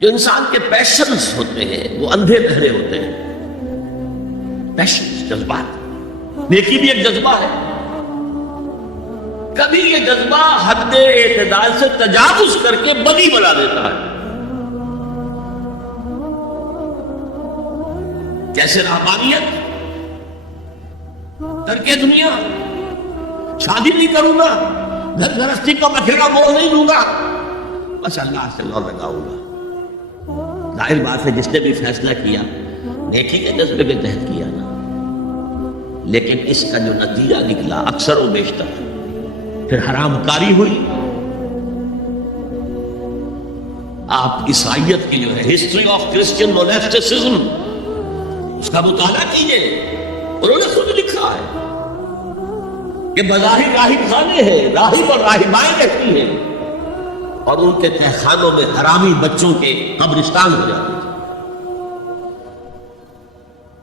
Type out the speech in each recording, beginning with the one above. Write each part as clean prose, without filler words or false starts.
جو انسان کے پیشنز ہوتے ہیں وہ اندھے بہرے ہوتے ہیں. پیشنز، جذبات. نیکی بھی ایک جذبہ ہے. کبھی یہ جذبہ حد اعتدال سے تجاوز کر کے بدی بنا دیتا ہے. جیسے رہبانیت، ترک دنیا، شادی نہیں کروں گا، گھر گھرستی کا بکھیرا بول نہیں دوں گا، بس اللہ سے لو لگاؤں گا. ظاہر بات ہے جس نے بھی فیصلہ کیا نیکی کے جذبے کے تحت کیا نا، لیکن اس کا جو نتیجہ نکلا اکثر و بیشتر پھر حرام کاری ہوئی. آپ عیسائیت کی جو ہے ہسٹری آف کرسچن موناسٹسزم اس کا مطالعہ کیجئے. انہوں نے خود لکھا ہے کہ بظاہر راہب خانے ہیں، راہب اور راہبائیں رہتی ہیں، اور ان کے تہخانوں میں حرامی بچوں کے قبرستان ہو جاتے تھے.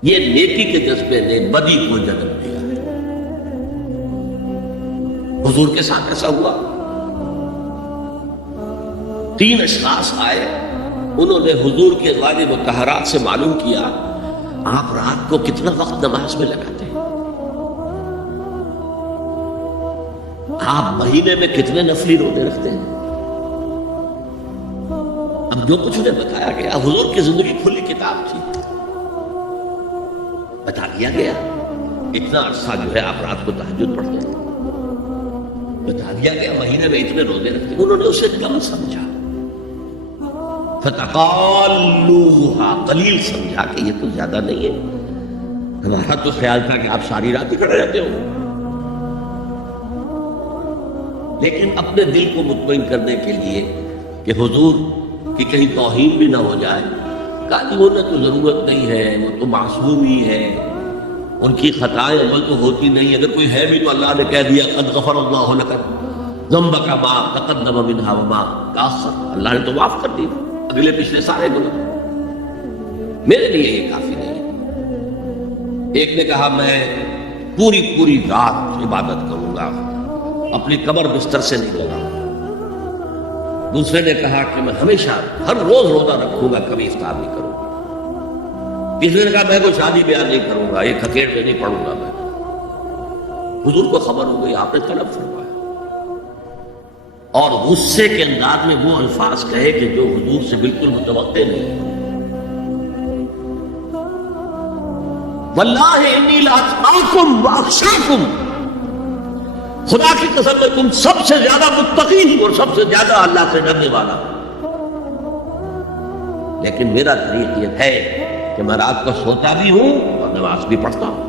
یہ نیکی کے جذبے نے بدی کو جنم دیا ہے. حضور کے ساتھ ایسا ہوا. 3 اشخاص آئے، انہوں نے حضور کے ازواج مطہرات سے معلوم کیا آپ رات کو کتنا وقت نماز میں لگاتے ہیں، آپ مہینے میں کتنے نفلی روزے رکھتے ہیں. اب جو کچھ انہیں بتایا گیا، حضور کی زندگی کھلی کتاب تھی، بتا دیا گیا اتنا عرصہ جو ہے آپ رات کو تہجد پڑھتے ہیں، بتا دیا گیا مہینے میں اتنے روزے رکھتے ہیں. انہوں نے اسے کم سمجھا، فتقالوها قلیل سمجھا کہ یہ تو زیادہ نہیں ہے، ہمارا تو خیال تھا کہ آپ ساری رات ہی کھڑے رہتے ہو. لیکن اپنے دل کو مطمئن کرنے کے لیے کہ حضور کی کہیں توہین بھی نہ ہو جائے، کہا کہ انہیں تو ضرورت نہیں ہے، وہ تو معصوم ہی ہے، ان کی خطائیں عمل تو ہوتی نہیں، اگر کوئی ہے بھی تو اللہ نے کہہ دیا قد غفر اللہ لک ذنبک ما تقدم منها وما تأخر، اللہ نے تو معاف کر دی اگلے پچھلے سارے گناہ، میرے لیے یہ کافی نہیں ہے. ایک نے کہا میں پوری رات عبادت کروں گا، اپنی قبر بستر سے نہیں لگاؤں گا. دوسرے نے کہا کہ میں ہمیشہ ہر روز روزہ رکھوں گا، کبھی افطار نہیں کروں گا. تیسرے نے کہا میں کوئی شادی بیاہ نہیں کروں گا، ایک کھکیڑ میں نہیں پڑھوں گا. میں حضور کو خبر ہو گئی، آپ نے طلب فرمایا اور غصے کے انداز میں وہ الفاظ کہے کہ جو حضور سے بالکل متوقع نہیں. واللہ انی لاتقاکم واخشاکم، خدا کی قسم میں تم سب سے زیادہ متقی ہوں اور سب سے زیادہ اللہ سے ڈرنے والا ہوں. لیکن میرا طریق یہ ہے کہ میں رات کو سوتا بھی ہوں اور نماز بھی پڑھتا ہوں،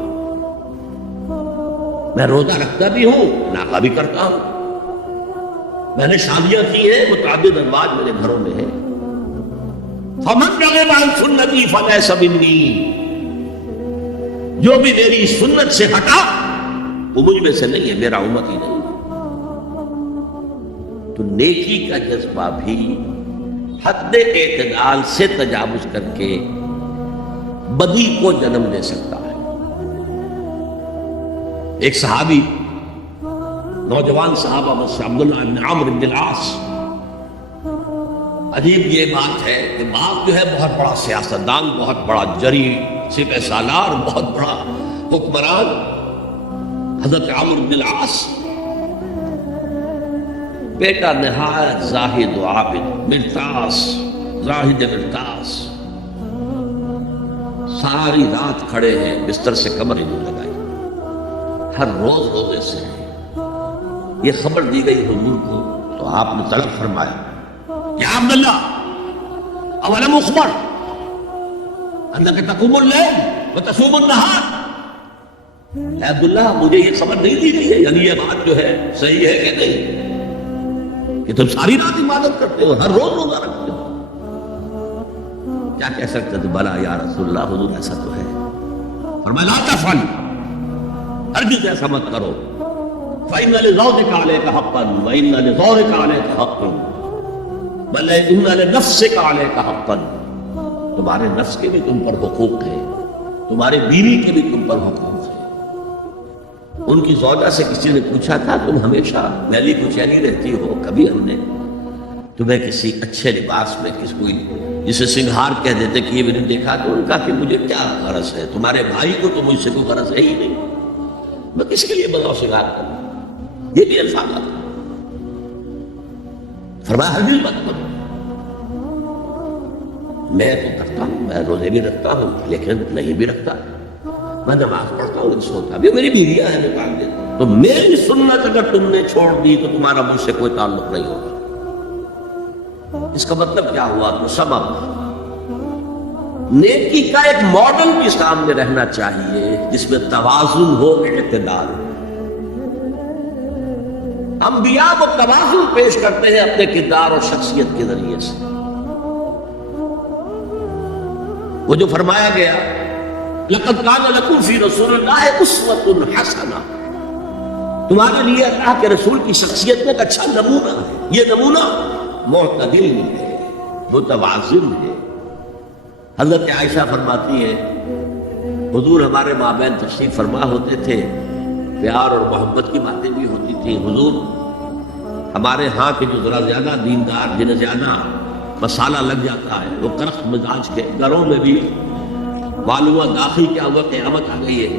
میں روزہ رکھتا بھی ہوں، نافلہ بھی کرتا ہوں. میں نے شادیاں کی ہیں، متعدد ازواج میرے گھروں میں ہیں. فمن رغب عن سنتی فلیس منی، جو بھی میری سنت سے ہٹا وہ مجھ میں سے نہیں ہے، میرا امت ہی نہیں. تو نیکی کا جذبہ بھی حد اعتدال سے تجاوز کر کے بدی کو جنم دے سکتا ہے. ایک صحابی، نوجوان صحابہ میں سے عبداللہ بن عمرو بن العاص، عجیب یہ بات ہے کہ باپ جو ہے بہت بڑا سیاستدان، بہت بڑا جری سپہ سالار، بہت بڑا حکمران، حضرت عمرو بن العاص، بیٹا نہایت زاہد و عابد، مرتاس، زاہد مرتاس، ساری رات کھڑے ہیں، بستر سے کمر ہی نہیں لگائی، ہر روز روزے سے. یہ خبر دی گئی حضور کو تو آپ نے طلب فرمایا یا عبداللہ اولم اخبر انک تقوم اللیل وتصوم النہار، اے عبداللہ مجھے یہ خبر نہیں دی گئی ہے، یعنی یہ بات جو ہے صحیح ہے کہ نہیں کہ تم ساری رات عبادت کرتے ہو، ہر روز روزہ رکھتے ہو؟ کیا کہہ سکتے تھے؟ بلا یا رسول اللہ، حضور ایسا تو ہے. فرمایا لا تفعل، ہرگز ایسا مت کرو. فَإِنَّ لِزَوْجِكَ عَلَيْكَ حَقًّا وَإِنَّ لِزَوْرِكَ عَلَيْكَ حَقًّا بل إِنَّ لِنَفْسِكَ عَلَيْكَ حَقًّا، تمہارے نفس کے بھی تم پر حقوق ہیں، تمہارے بیوی کے بھی تم پر حقوق ہیں. ان کی زوجہ سے کسی نے پوچھا تھا تم ہمیشہ میلی کچیلی رہتی ہو، کبھی ہم نے تمہیں کسی اچھے لباس میں کسی کوئی جسے سنگھار کہہ دیتے کہ یہ میں نے دیکھا تو ان کا کہ مجھے کیا غرض ہے، تمہارے بھائی کو تو مجھ سے کوئی غرض ہے ہی نہیں، میں کس کے لیے بغاؤ سنگھار کروں، یہ بھی الفاظ آتا۔ فرمایا ہرگز مت کرو، میں تو کرتا ہوں، میں روزے بھی رکھتا ہوں لیکن نہیں بھی رکھتا، میں نماز پڑھتا ہوں سوتا بھی، میری بیویاں ہیں میں کام دیتا ہوں، تو میری سنت اگر تم نے چھوڑ دی تو تمہارا مجھ سے کوئی تعلق نہیں ہوگا۔ اس کا مطلب کیا ہوا؟ تو سبب نیکی کا ایک ماڈل بھی سامنے رہنا چاہیے جس میں توازن ہو، اعتدال ہو۔ انبیاء وہ توازن پیش کرتے ہیں اپنے کردار اور شخصیت کے ذریعے سے۔ وہ جو فرمایا گیا لقد کان لکم فی رسول اللہ اسوۃ حسنہ، تمہارے لیے اللہ کے رسول کی شخصیت میں ایک اچھا نمونہ ہے، یہ نمونہ معتدل ہے، متوازن ہے۔ حضرت عائشہ فرماتی ہے حضور ہمارے مابین تشریف فرما ہوتے تھے، پیار اور محبت کی باتیں بھی ہوتی تھیں، حضور ہمارے ہاں کے جو ذرا زیادہ دیندار جنہیں زیادہ مسالہ لگ جاتا ہے وہ کرخت مزاج کے گھروں میں بھی معلوم ہوا داخل کیا ہوا قیامت آ گئی ہے،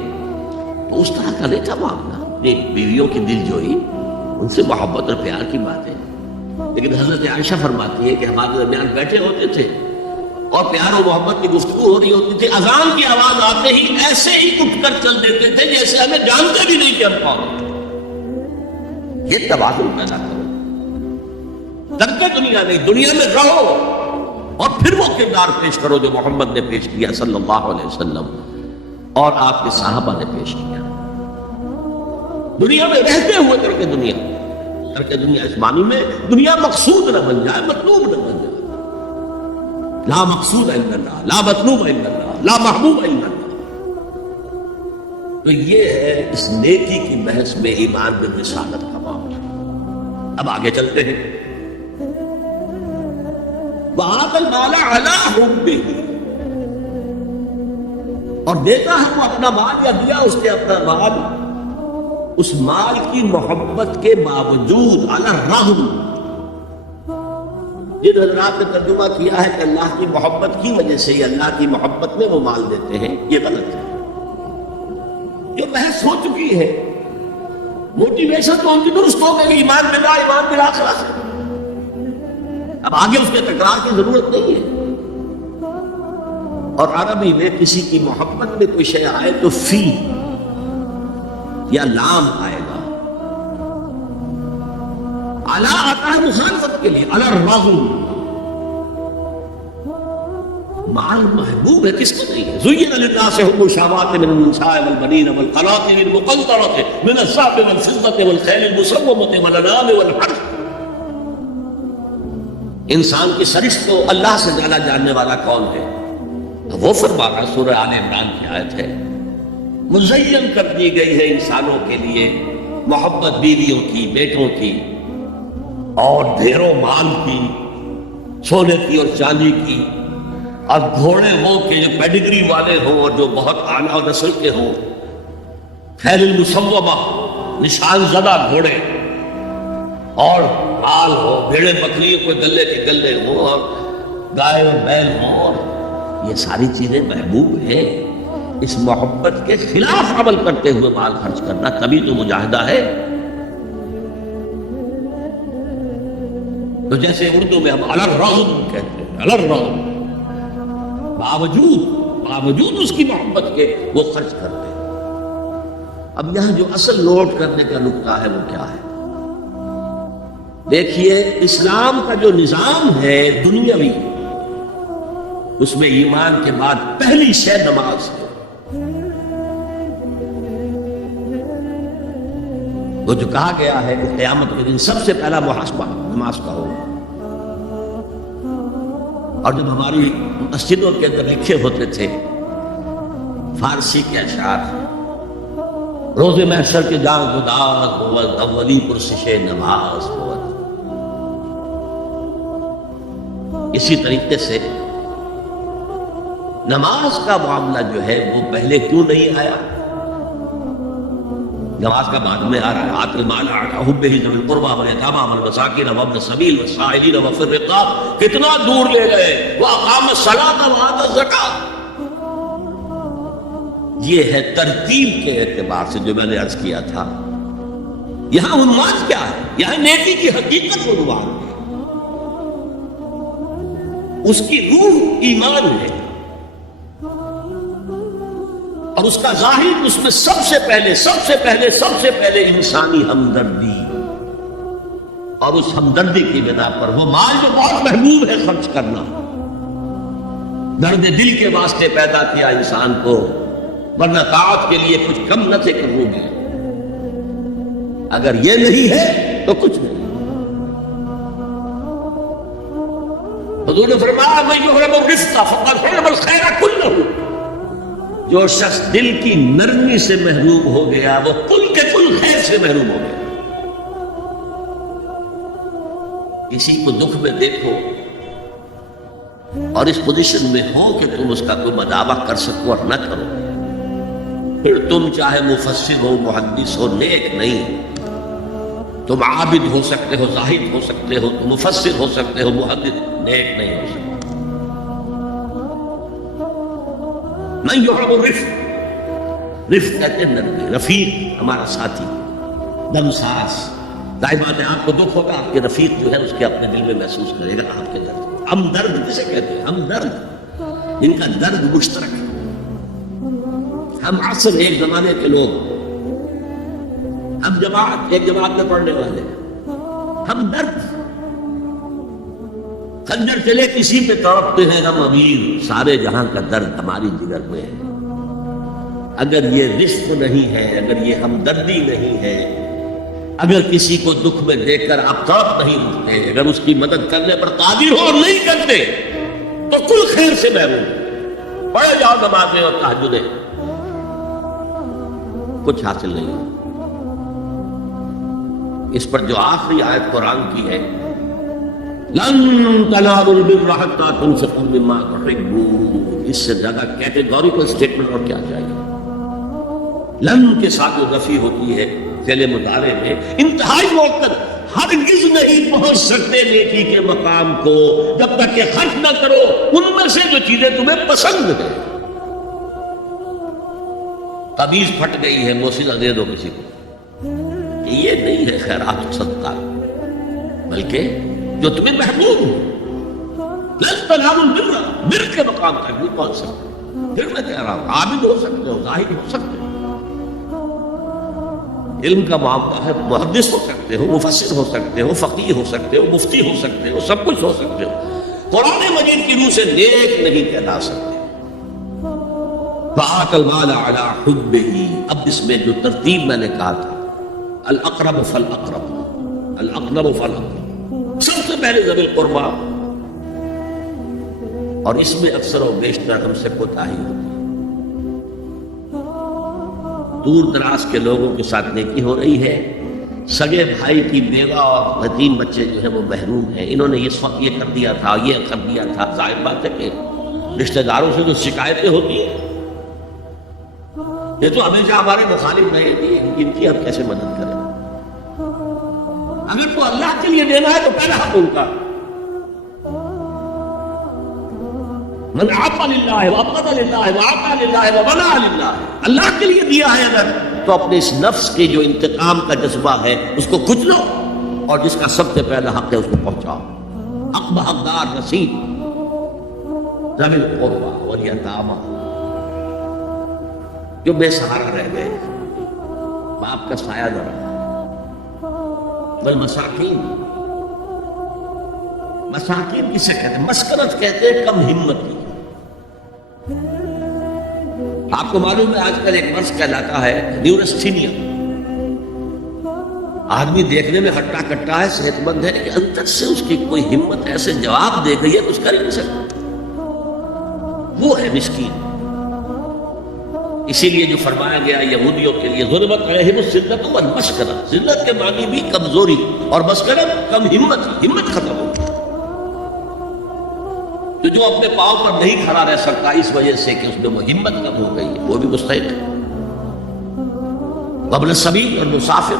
تو اس طرح کا نہیں تھا معاملہ، ایک بیویوں کی دل جوئی، ان سے محبت اور پیار کی باتیں۔ لیکن حضرت عائشہ فرماتی ہے کہ ہمارے درمیان بیٹھے ہوتے تھے اور پیار و محبت کی گفتگو ہو رہی ہوتی تھی، اذان کی آواز آتے ہی ایسے ہی اٹھ کر چل دیتے تھے جیسے ہمیں جانتے بھی نہیں کہ ہم کون ہیں۔ یہ توازن پیدا کرو، ترک دنیا نہیں، دنیا میں رہو اور پھر وہ کردار پیش کرو جو محمد نے پیش کیا صلی اللہ علیہ وسلم اور آپ کے صحابہ نے پیش کیا۔ دنیا میں رہتے ہوئے ترک دنیا اس معنی میں دنیا مقصود نہ بن جائے، مطلوب نہ بن جائے، لا مقصود الا اللہ، لا مطلوب الا اللہ، لا محبوب الا اللہ۔ تو یہ ہے اس نیکی کی بحث میں ایمان بالرسالت کا معاملہ۔ اب آگے چلتے ہیں۔ وَآتَى الْمَالَ عَلَىٰ حُبِّهِ، اور دیتا ہے وہ اپنا مال یا دیا اس نے اپنا مال اس مال کی محبت کے باوجود، علی الرغم۔ جن حضرات نے ترجمہ کیا ہے کہ اللہ کی محبت کی وجہ سے یا اللہ کی محبت میں وہ مال دیتے ہیں، یہ غلط ہے۔ جو بحث ہو چکی ہے، موٹیویشن تو ان کی درست ہو گئی، ایمان باللہ، ایمان بالآخرہ سے، اب آگے اس کے تکرار کی ضرورت نہیں ہے۔ اور عربی میں کسی کی محبت میں کوئی شے آئے تو فی یا لام آئے گا، علی آتا ہے مخالفت کے لیے، علی الرغم۔ مال محبوب ہے، کس کو نہیں ہے؟ زین للناس حب الشہوات من النساء والبنین والقناطیر المقنطرۃ من الذهب والفضة والخیل المسومۃ والانعام والحرث۔ انسان کی سرشت کو اللہ سے زیادہ جاننے والا کون ہے؟ وہ فرما رہا، سورہ آل عمران کی آیت ہے، مزین کر دی گئی ہے انسانوں کے لیے محبت بیویوں کی، بیٹوں کی، اور ڈھیروں مال کی، سونے کی اور چاندی کی، اور گھوڑے ہوں کہ جو پیڈگری والے ہوں اور جو بہت اعلیٰ نسل کے ہوں، خیل المسومہ، نشان زدہ گھوڑے، اور مال ہو، بھیڑے بکریوں کوئی گلے کے گلے ہوں، اور گائے اور بیل ہوں، اور یہ ساری چیزیں محبوب ہیں۔ اس محبت کے خلاف عمل کرتے ہوئے مال خرچ کرنا تبھی تو مجاہدہ ہے۔ تو جیسے اردو میں ہم علی الرغم کہتے ہیں، علی الرغم، باوجود اس کی محبت کے وہ خرچ کرتے ہیں۔ اب یہاں جو اصل نوٹ کرنے کا نقطہ ہے وہ کیا ہے؟ دیکھیے، اسلام کا جو نظام ہے دنیاوی، اس میں ایمان کے بعد پہلی شے نماز ہے۔ وہ جو کہا گیا ہے کہ قیامت کے دن سب سے پہلا محاسبہ نماز کا ہوگا، اور جب ہماری مسجدوں کے اندر لکھے ہوتے تھے فارسی کے اشعار، روز محشر کے جان گداز بود، اولی پرسش نماز بود، اسی طریقے سے نماز کا معاملہ جو ہے وہ پہلے کیوں نہیں آیا؟ نماز کا بعد میں آ رہا ہے آت المال علی حبہ ذوی القربى والیتامى والمساکین وابن السبیل والسائلین وفی الرقاب. کتنا دور لے گئے. واقام الصلاۃ وآتى الزکاۃ. یہ ہے ترتیب کے اعتبار سے جو میں نے عرض کیا تھا. یہاں عنوان کیا ہے؟ یہاں نیکی کی حقیقت عنوان ہے. اس کی روح ایمان ہے اور اس کا ظاہر اس میں سب سے پہلے انسانی ہمدردی، اور اس ہمدردی کی بنا پر وہ مال جو بہت محبوب ہے خرچ کرنا، درد دل کے واسطے پیدا کیا انسان کو، ورنہ طاعت کے لیے کچھ کم نہ تھے کرو گے. اگر یہ نہیں ہے تو کچھ نہیں. حضور نے فرمایا من یحرم الرفق فقد حرم الخیر کلہ. جو شخص دل کی نرمی سے محروم ہو گیا وہ کل کے کل خیر سے محروم ہو گیا. کسی کو دکھ میں دیکھو اور اس پوزیشن میں ہو کہ تم اس کا کوئی مداوع کر سکو اور نہ کرو، پھر تم چاہے مفسر ہو، محدث ہو، نیک نہیں. تم عابد ہو سکتے ہو، زاہد ہو سکتے ہو، تم مفسر ہو سکتے ہو، محدث، نیک نہیں ہو سکتے. من یحرم الرفق، رفق کہتے ہیں نرمی. رفیق ہمارا ساتھی، دم ساز. ظاہر بات ہے آپ کو دکھ ہوگا، آپ کے رفیق جو ہے اس کے اپنے دل میں محسوس کرے گا آپ کے درد. ہمدرد کسے کہتے ہیں؟ ہمدرد جن کا درد مشترک ہے. ہم عصر ایک زمانے کے لوگ، ہم جماعت ایک جماعت میں پڑھنے والے، ہم درد. خنجر چلے کسی پہ تڑپتے ہیں ہم امیر، سارے جہاں کا درد ہماری جگر میں ہے. اگر یہ رشق نہیں ہے، اگر یہ ہمدردی نہیں ہے، اگر کسی کو دکھ میں دیکھ کر آپ تڑپ نہیں اٹھتے، اگر اس کی مدد کرنے پر قادر ہو اور نہیں کرتے تو کل خیر سے محروم. پڑھے جاؤ نمازیں اور تہجدیں، کچھ حاصل نہیں. اس پر جو آخری آیت قرآن کی ہے، لن تنالوا البر حتى تنفقوا مما تحبون، اس سے زیادہ کیٹیگوریکل سٹیٹمنٹ اور کیا چاہیے. لن کے ساتھ جو نفی ہوتی ہے فعل مضارع میں، انتہائی موقع، ہرگز نہیں پہنچ سکتے نیکی کے مقام کو جب تک کہ خرچ نہ کرو ان میں سے جو چیزیں تمہیں پسند ہیں. قمیض پھٹ گئی ہے، موسیقہ دے دو کسی کو، یہ نہیں ہے خیرات و صدقہ، بلکہ جو تمہیں محبوب ہو. لن تنالوا البر، بر کے مقام تک نہیں پہنچ سکتے. پھر میں کہہ رہا ہوں عابد ہو سکتے ہو، زاہد ہو سکتے ہو، علم کا معاملہ ہے، محدث ہو سکتے ہو، مفسر ہو سکتے ہو، فقیہ ہو سکتے ہو، مفتی ہو سکتے ہو، سب کچھ ہو سکتے ہو. قرآن مجید کی روح سے نیک نہیں کہلا سکتے. فآتى المال على حبه. اب اس میں جو ترتیب میں نے کہا تھا، الاقرب فالاقرب، الاقرب فالاقرب، سب سے پہلے ذوی القربیٰ. اور اس میں اکثر و بیشتر ہم سے کوتاہی ہوتی ہے. دور دراز کے لوگوں کے ساتھ نیکی ہو رہی ہے، سگے بھائی کی بیوہ اور یتیم بچے جو ہیں وہ محروم ہیں، انہوں نے اس وقت یہ کر دیا تھا، یہ کر دیا تھا. ظاہر بات ہے کہ رشتہ داروں سے جو شکایتیں ہوتی ہیں یہ تو ہمیشہ ہمارے مخالف رہے تھے، ان کی ہم کیسے مدد کریں؟ اگر تو اللہ کے لیے دینا ہے تو پہلا حق ان کا. من عطا للہ وابغض للہ وعطا للہ ومنع للہ، اللہ کے لیے دیا ہے اگر تو اپنے اس نفس کے جو انتقام کا جذبہ ہے اس کو کچلو، اور جس کا سب سے پہلا حق ہے اس کو پہنچاؤ. حق بحقدار رسید ذوی القربیٰ والیتامى، جو بے سہارا رہ گئے، باپ کا سایہ نہ رہا. والمساکین، مساکین کسے کہتے ہیں؟ مسکنت کہتے ہیں کم ہمت کی. آپ کو معلوم ہے آج کل ایک مرض کہلاتا ہے نیورستھینیا. آدمی دیکھنے میں ہٹا کٹا ہے، صحت مند ہے، لیکن اندر سے اس کی کوئی ہمت ایسے جواب دے گئی ہے کچھ کر ہی نہیں سکتا. وہ ہے مسکین. اسی لیے جو فرمایا گیا یہودیوں کے لیے ضربت علیہم الذلۃ والمسکنہ، ذلت کے معنی بھی کمزوری اور مسکنہ کم ہمت، ہمت ختم ہو. تو جو اپنے پاؤں پر نہیں کھڑا رہ سکتا اس وجہ سے کہ اس میں وہ ہمت کم ہو گئی ہے، وہ بھی مستحق ہے. وابن السبیل اور مسافر.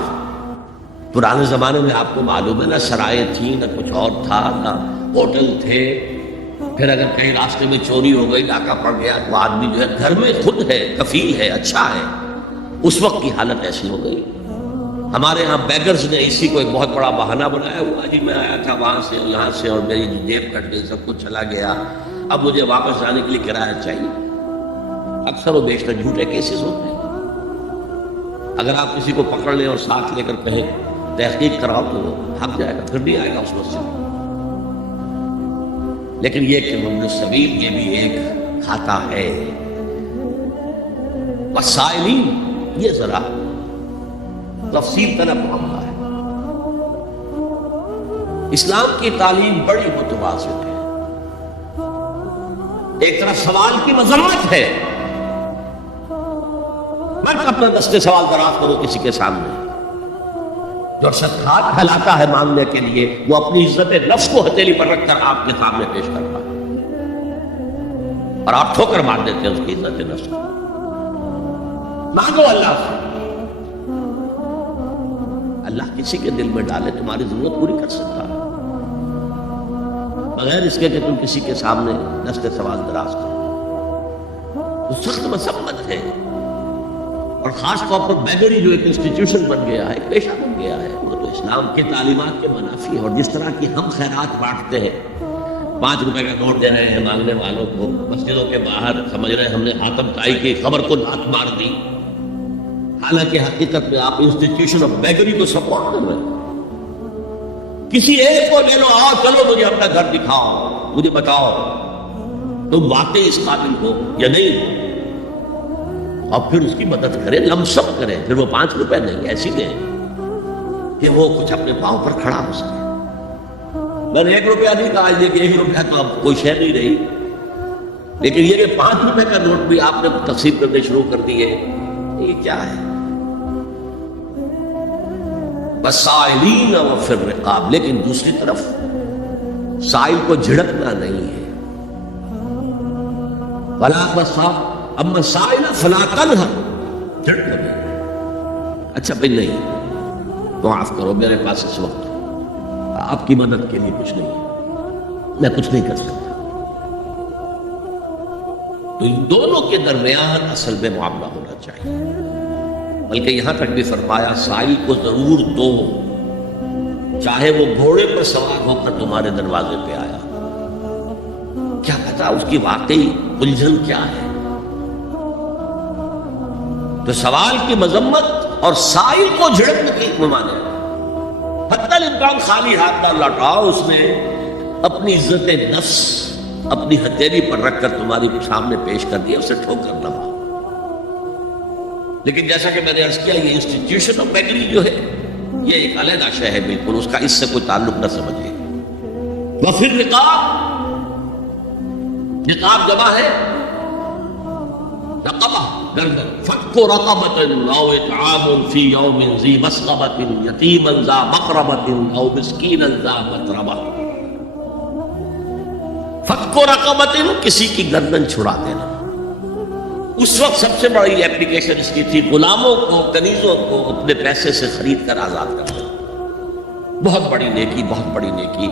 پرانے زمانے میں آپ کو معلوم ہے نہ سرائیں تھیں نہ کچھ اور تھا نہ ہوٹل تھے. پھر اگر کہیں راستے میں چوری ہو گئی ڈاکہ پڑ گیا تو آدمی جو ہے گھر میں خود ہے کفیل ہے اچھا ہے. اس وقت کی حالت ایسی ہو گئی. ہمارے ہاں بیگرز نے اسی کو ایک بہت بڑا بہانہ بنایا ہوا جی میں آیا تھا وہاں سے اور یہاں سے اور میری جیب کٹ گئی سب کچھ چلا گیا اب مجھے واپس جانے کے لیے کرایہ چاہیے. اکثر وہ بیشتر جھوٹے کیسز ہوتے ہیں. اگر آپ کسی کو پکڑ لیں اور ساتھ لے کر کہیں تحقیق کراؤ تو وہ بھاگ جائے گا پھر بھی آئے گا اس وقت سے. لیکن یہ کہ وابن السبیل یہ بھی ایک کھاتا ہے. وسائلین یہ ذرا تفصیل طلب معاملہ ہے. اسلام کی تعلیم بڑی متوازن ہے. ایک طرف سوال کی مذمت ہے مت اپنا دستے سوال دراز کرو کسی کے سامنے. جو شخص ہاتھ پھیلاتا ہے مانگنے کے لیے وہ اپنی عزت نفس کو ہتھیلی پر رکھ کر آپ کے سامنے پیش کرتا ہے اور آپ ٹھوکر مار دیتے ہیں اس کی عزت نفس کو. مانگو اللہ سے. اللہ کسی کے دل میں ڈالے تمہاری ضرورت پوری کر سکتا ہے بغیر اس کے کہ تم کسی کے سامنے دست سوال دراز کرو. تو سخت مذمت ہے. اور خاص طور پر بیگری جو ایک انسٹیٹیوشن بن گیا ہے ایک پیشہ بن گیا ہے وہ تو اسلام کے تعلیمات کے منافی ہے. اور جس طرح کی ہم خیرات بانٹتے ہیں 5 روپے کا نوٹ دے رہے ہیں مانگنے والوں کو مسجدوں کے باہر سمجھ رہے ہیں ہم نے حاتم طائی کی خبر کو لات مار دی حالانکہ حقیقت میں آپ انسٹیٹیوشن آف بیگری کو سپورٹ کر رہے ہیں. کسی ایک کو لے لو آؤ چلو مجھے اپنا گھر دکھاؤ مجھے بتاؤ تم واقعی اس قابل ہو یا نہیں اور پھر اس کی مدد کریں لمسم کریں. پھر وہ 5 روپے نہیں ایسی دیں کہ وہ کچھ اپنے پاؤں پر کھڑا ہو سکے. میں نے 1 روپیہ نہیں کہا یہ کہ 1 روپیہ تو اب کوئی شے نہیں رہی لیکن یہ کہ 5 روپے کا نوٹ بھی آپ نے تقسیم کرنے شروع کر دیے یہ کیا ہے. وسائلین وفی الرقاب. لیکن دوسری طرف سائل کو جھڑکنا نہیں ہے. ولا بصا اما سائل فلا تنہر جھڑکنا نہیں. اچھا بھائی نہیں معاف کرو میرے پاس اس وقت آپ کی مدد کے لیے کچھ نہیں ہے میں کچھ نہیں کر سکتا. تو ان دونوں کے درمیان اصل میں معاملہ ہونا چاہیے. بلکہ یہاں تک بھی فرمایا سائل کو ضرور دو چاہے وہ گھوڑے پر سوار ہو کر تمہارے دروازے پہ آیا. کیا پتا اس کی واقعی الجھن کیا ہے. تو سوال کی مذمت اور سائل کو جھڑکنے کی ممانع ہے. حتی الامکان خالی ہاتھ نہ لوٹاؤ. اس نے اپنی عزت نفس اپنی ہتھیلی پر رکھ کر تمہاری سامنے پیش کر دیا اسے ٹھوکر نہ مارو. لیکن جیسا کہ میں نے عرض کیا یہ انسٹیٹیوشن آف بیگری جو ہے یہ ایک علیحدہ شے ہے بالکل اس کا اس سے کوئی تعلق نہ سمجھے. وفی الرقاب رقاب جمع ہے رقبہ گردن. فک رقبۃ او اطعام فی یوم ذی مسغبۃ یتیما ذا مقربۃ او مسکینا ذا متربہ. فک رقبۃ کسی کی گردن چھڑا دینا. اس وقت سب سے بڑی اپلیکیشن اس کی تھی غلاموں کو کنیزوں کو اپنے پیسے سے خرید کر آزاد کر دیا. بہت بڑی نیکی بہت بڑی نیکی.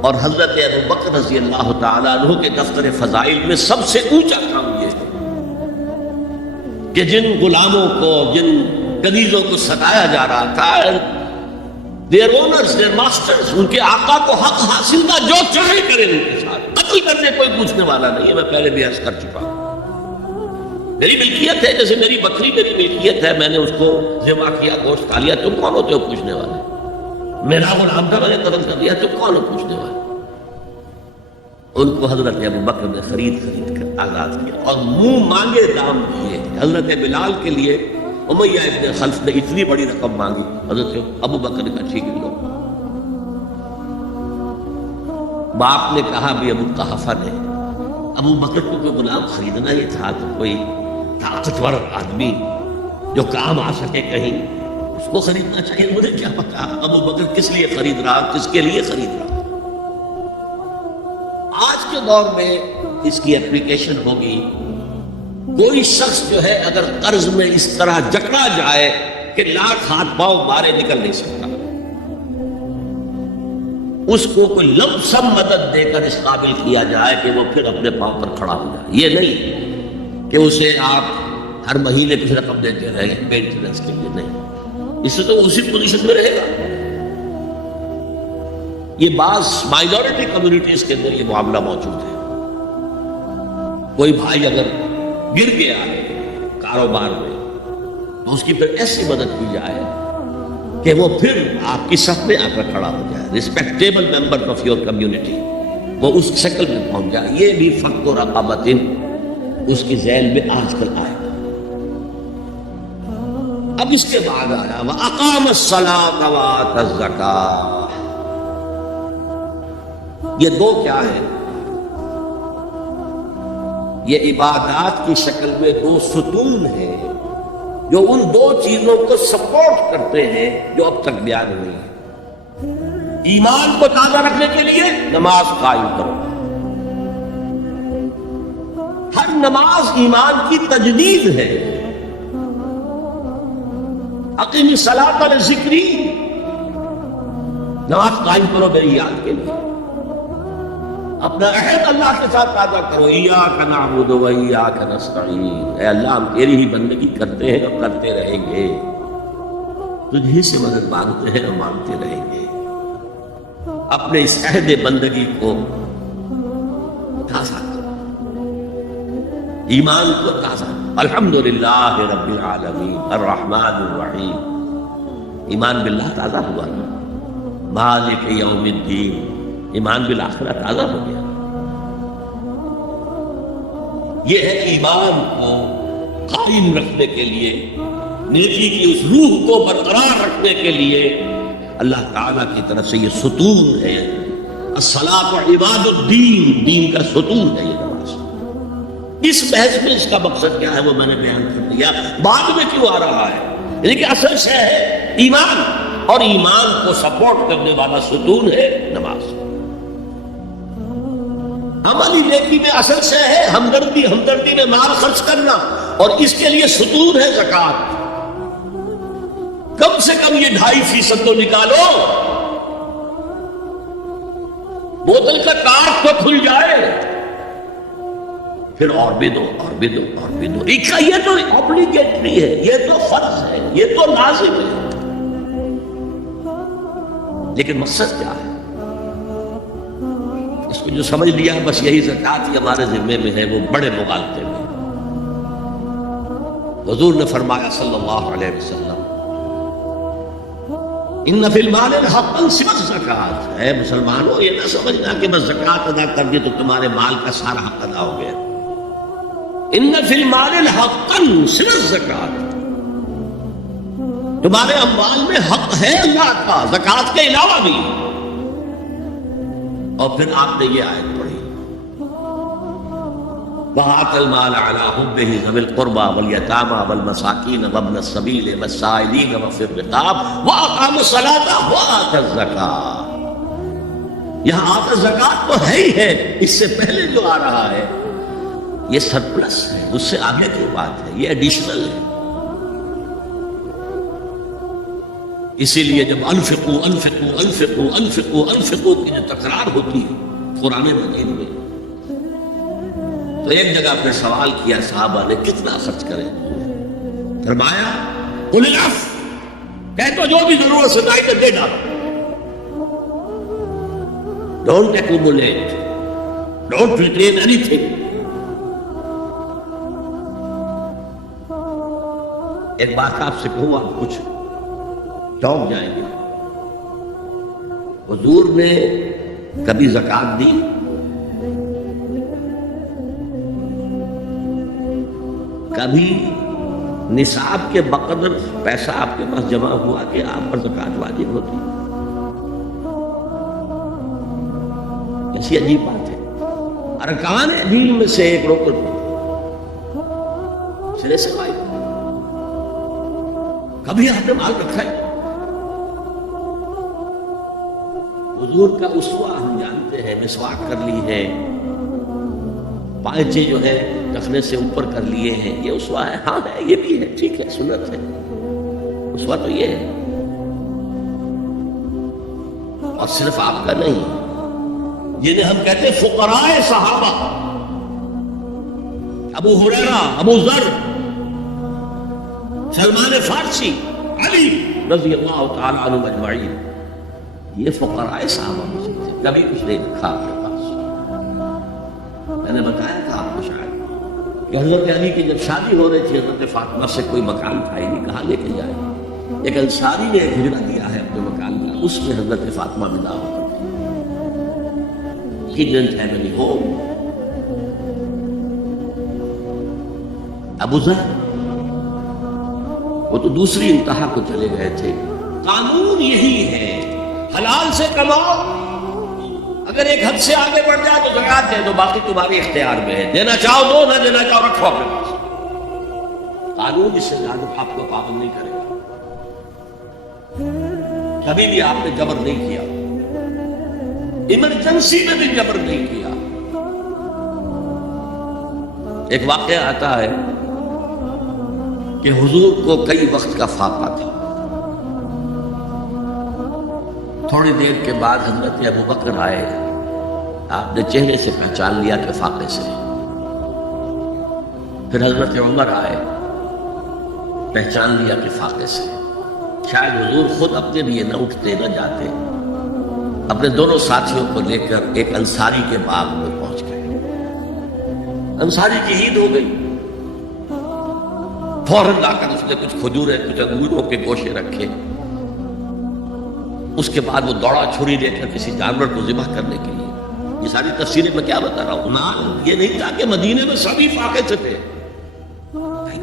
اور حضرت ابوبکر رضی اللہ تعالیٰ عنہ کے دفتر فضائل میں سب سے اونچا کام یہ ہے کہ جن غلاموں کو جن کنیزوں کو ستایا جا رہا تھا their owners, their masters, ان کے آقا کو حق حاصل تھا جو چاہے کریں ان کے ساتھ. قتل کرنے کوئی پوچھنے والا نہیں ہے. میں پہلے بھی عرض کر چکا ہوں میری ملکیت ہے جیسے میری بکری میری ملکیت ہے میں نے اس کو ذبح کیا گوشت کھا لیا تم کون ہوتے ہو پوچھنے والے. میرا غلام تھا میں نے قتل کر دیا تم کون ہو پوچھنے والے. ان کو حضرت ابوبکر نے خرید کر آزاد کیا اور منہ مانگے دام دیے. حضرت بلال کے لیے امیہ ابن خلف نے اتنی بڑی رقم مانگی حضرت ابوبکر نے کہا ٹھیک لو. باپ نے کہا بھی ابو قحافہ نے ابوبکر کو کوئی غلام خریدنا ہی تھا تو کوئی طاقتور آدمی جو کام آ سکے کہیں اس کو خریدنا چاہیے. مجھے کیا پتا ابوبکر کس لیے خرید رہا کس کے لیے خرید رہا. آج کے دور میں اس کی اپلیکیشن ہوگی کوئی شخص جو ہے اگر قرض میں اس طرح جکڑا جائے کہ لاکھ ہاتھ پاؤں مارے نکل نہیں سکتا، اس کو کوئی لم سم مدد دے کر اس قابل کیا جائے کہ وہ پھر اپنے پاؤں پر کھڑا ہو جائے. یہ نہیں کہ اسے آپ ہر مہینے کچھ رقم دیتے رہیں مینٹیننس کے لیے، نہیں، اس سے تو اسی پوزیشن میں رہے گا. یہ بعض مائنورٹی کمیونٹیز کے اندر یہ معاملہ موجود ہے. کوئی بھائی اگر گر گیا ہے کاروبار میں تو اس کی پھر ایسی مدد کی جائے کہ وہ پھر آپ کی صف میں آ کر کھڑا ہو جائے، respectable member of your community, وہ اس شکل میں پہنچ جائے. یہ بھی فک و رقابت اس کی ذیل میں آج کل آئے گا. اب اس کے بعد آیا وَأَقَامَ الصَّلَاةَ وَآتَى الزَّكَاةَ. یہ دو کیا ہے؟ یہ عبادات کی شکل میں دو ستون ہیں جو ان دو چیزوں کو سپورٹ کرتے ہیں جو اب تک بیان ہوئی ہے. ایمان کو تازہ رکھنے کے لیے نماز قائم کرو. ہر نماز ایمان کی تجدید ہے. اقیم الصلاۃ لذکری، نماز قائم کرو میری یاد کے لیے. اپنا عہد اللہ کے ساتھ تازہ کرو. ایاک نعبد و ایاک نستعین، اے اللہ ہم تیری ہی بندگی کرتے ہیں اور کرتے رہیں گے، تجھ ہی سے مدد مانگتے ہیں اور مانگتے رہیں گے. اپنے اس عہد بندگی کو تازہ کرو، ایمان کو تازہ. الحمدللہ رب العالمین الرحمن الرحیم، ایمان باللہ تازہ ہوا نا. مالک یوم الدین، ایمان بالآخرہ تازہ ہو گیا. یہ ہے ایمان کو قائم رکھنے کے لیے، نیکی کی اس روح کو برقرار رکھنے کے لیے اللہ تعالیٰ کی طرف سے یہ ستون ہے. الصلاۃ عماد الدین، دین کا ستون ہے یہ نماز. اس بحث میں اس کا مقصد کیا ہے وہ میں نے بیان کر دیا. بعد میں کیوں آ رہا ہے؟ یعنی کہ اصل شے ہے ایمان، اور ایمان کو سپورٹ کرنے والا ستون ہے نماز. عملی نیکی میں اصل سے ہے ہمدردی میں مال خرچ کرنا، اور اس کے لیے ستون ہے زکوٰۃ. کم سے کم یہ 2.5% تو نکالو، بوتل کا کاٹ تو کھل جائے، پھر اور بھی دو اور بھی دو اور بھی دو. یہ تو اوبلیگیٹری ہے، یہ تو فرض ہے، یہ تو لازم ہے. لیکن مقصد کیا ہے؟ اس کو جو سمجھ لیا بس یہی زکوٰۃ ہی ہمارے ذمے میں ہے، وہ بڑے مغالطے میں. حضور نے فرمایا صلی اللہ علیہ وسلم، ان فی المال حقا سوى الزکوٰۃ. اے مسلمانوں، یہ نہ سمجھنا کہ بس زکوٰۃ ادا کر دی تو تمہارے مال کا سارا حق ادا ہو گیا. ان فی المال حقا سوى الزکوٰۃ، تمہارے اموال میں حق ہے اللہ کا زکوٰۃ کے علاوہ بھی. اور پھر آپ نے یہ آیت پڑھی، وَآتَى الْمَالَ عَلَىٰ حُبِّهِ ذَوِي الْقُرْبَىٰ وَالْيَتَامَىٰ وَالْمَسَاكِينَ وَابْنَ السَّبِيلِ وَالسَّائِلِينَ وَفِي الرِّقَابِ وَأَقَامَ الصَّلَاةَ وَآتَى الزَّكَاةَ. یہاں آتَى الزَّكَاةَ تو ہے ہی ہے، اس سے پہلے جو آ رہا ہے یہ سرپلس ہے، اس سے آگے کی بات ہے، یہ ایڈیشنل ہے. اسی لیے جب انفقوا انفقوا انفقوا انفقوا انفقوا کی جو تکرار ہوتی ہے قرآن مجید میں، تو ایک جگہ پہ سوال کیا صحابہ نے کتنا خرچ کریں؟ فرمایا قل العفو، کہہ تو جو بھی ضرورت سے نہیں تو دے ڈالو. Don't accumulate, don't retain any thing. ایک بات آپ سے کہوں، آپ کچھ چونک جائیں گے. حضور نے کبھی زکوٰۃ دی؟ کبھی نصاب کے بقدر پیسہ آپ کے پاس جمع ہوا کہ آپ پر زکوٰۃ واجب ہوتی؟ ایسی عجیب بات ہے. ارکان دین میں سے ایک رکن سرے سے واجب. کبھی آپ نے مال رکھا ہے؟ حضور کا اسوہ ہم جانتے ہیں، مسواک کر لی ہے، پائچے جو ہے ٹخنے سے اوپر کر لیے ہیں، یہ اسوہ ہے. ہاں ہے، یہ بھی ہے، ٹھیک ہے، سنت ہے. اسوہ تو یہ ہے. اور صرف آپ کا نہیں، جنہیں ہم کہتے ہیں فقراء صحابہ، ابو ہریرہ، ابو ذر، سلمان فارسی، علی رضی اللہ تعالی عنہ اجمعین، یہ فقراء صحابہ میں سے تھے. کبھی کچھ نہیں رکھا آپ کے پاس. میں نے بتایا تھا آپ کو شاید کہ حضرت علی کی جب شادی ہو رہی تھی حضرت فاطمہ سے کوئی مکان تھا ہی نہیں، کہاں لے کے جائے. ایک انصاری نے ایک ہجرہ دیا ہے اپنے مکان کا، اس میں حضرت فاطمہ بنا ہوتا تھی. He didn't have any home. ابو ذر وہ تو دوسری انتہا کو چلے گئے تھے. قانون یہی ہے، حلال سے کماؤ، اگر ایک حد سے آگے بڑھ جائے تو زکات دے دو، باقی تمہارے اختیار میں ہے، دینا چاہو دو، نہ دینا چاہو رکھو اپنے پاس. قانون اس سے زیادہ آپ کو پابند نہیں کرے گا. کبھی بھی آپ نے جبر نہیں کیا، ایمرجنسی میں بھی جبر نہیں کیا. ایک واقعہ آتا ہے کہ حضور کو کئی وقت کا فاقہ تھا. تھوڑی دیر کے بعد حضرت ابوبکر آئے، آپ نے چہرے سے پہچان لیا کہ فاقے سے. پھر حضرت عمر آئے، پہچان لیا کہ فاقے سے. شاید حضور خود اپنے لیے نہ اٹھتے نہ جاتے، اپنے دونوں ساتھیوں کو لے کر ایک انصاری کے باغ میں پہنچ گئے. انصاری کی عید ہو گئی، فوراً لا کر اس نے کچھ کھجوریں کچھ انگوروں کے گوشے رکھے. اس کے بعد وہ دوڑا چھری لے کر کسی جانور کو ذبح کرنے کے لیے. یہ ساری تفسیریں میں کیا بتا رہا ہوں. مال یہ نہیں تھا کہ مدینے میں سبھی فاقے سے تھے،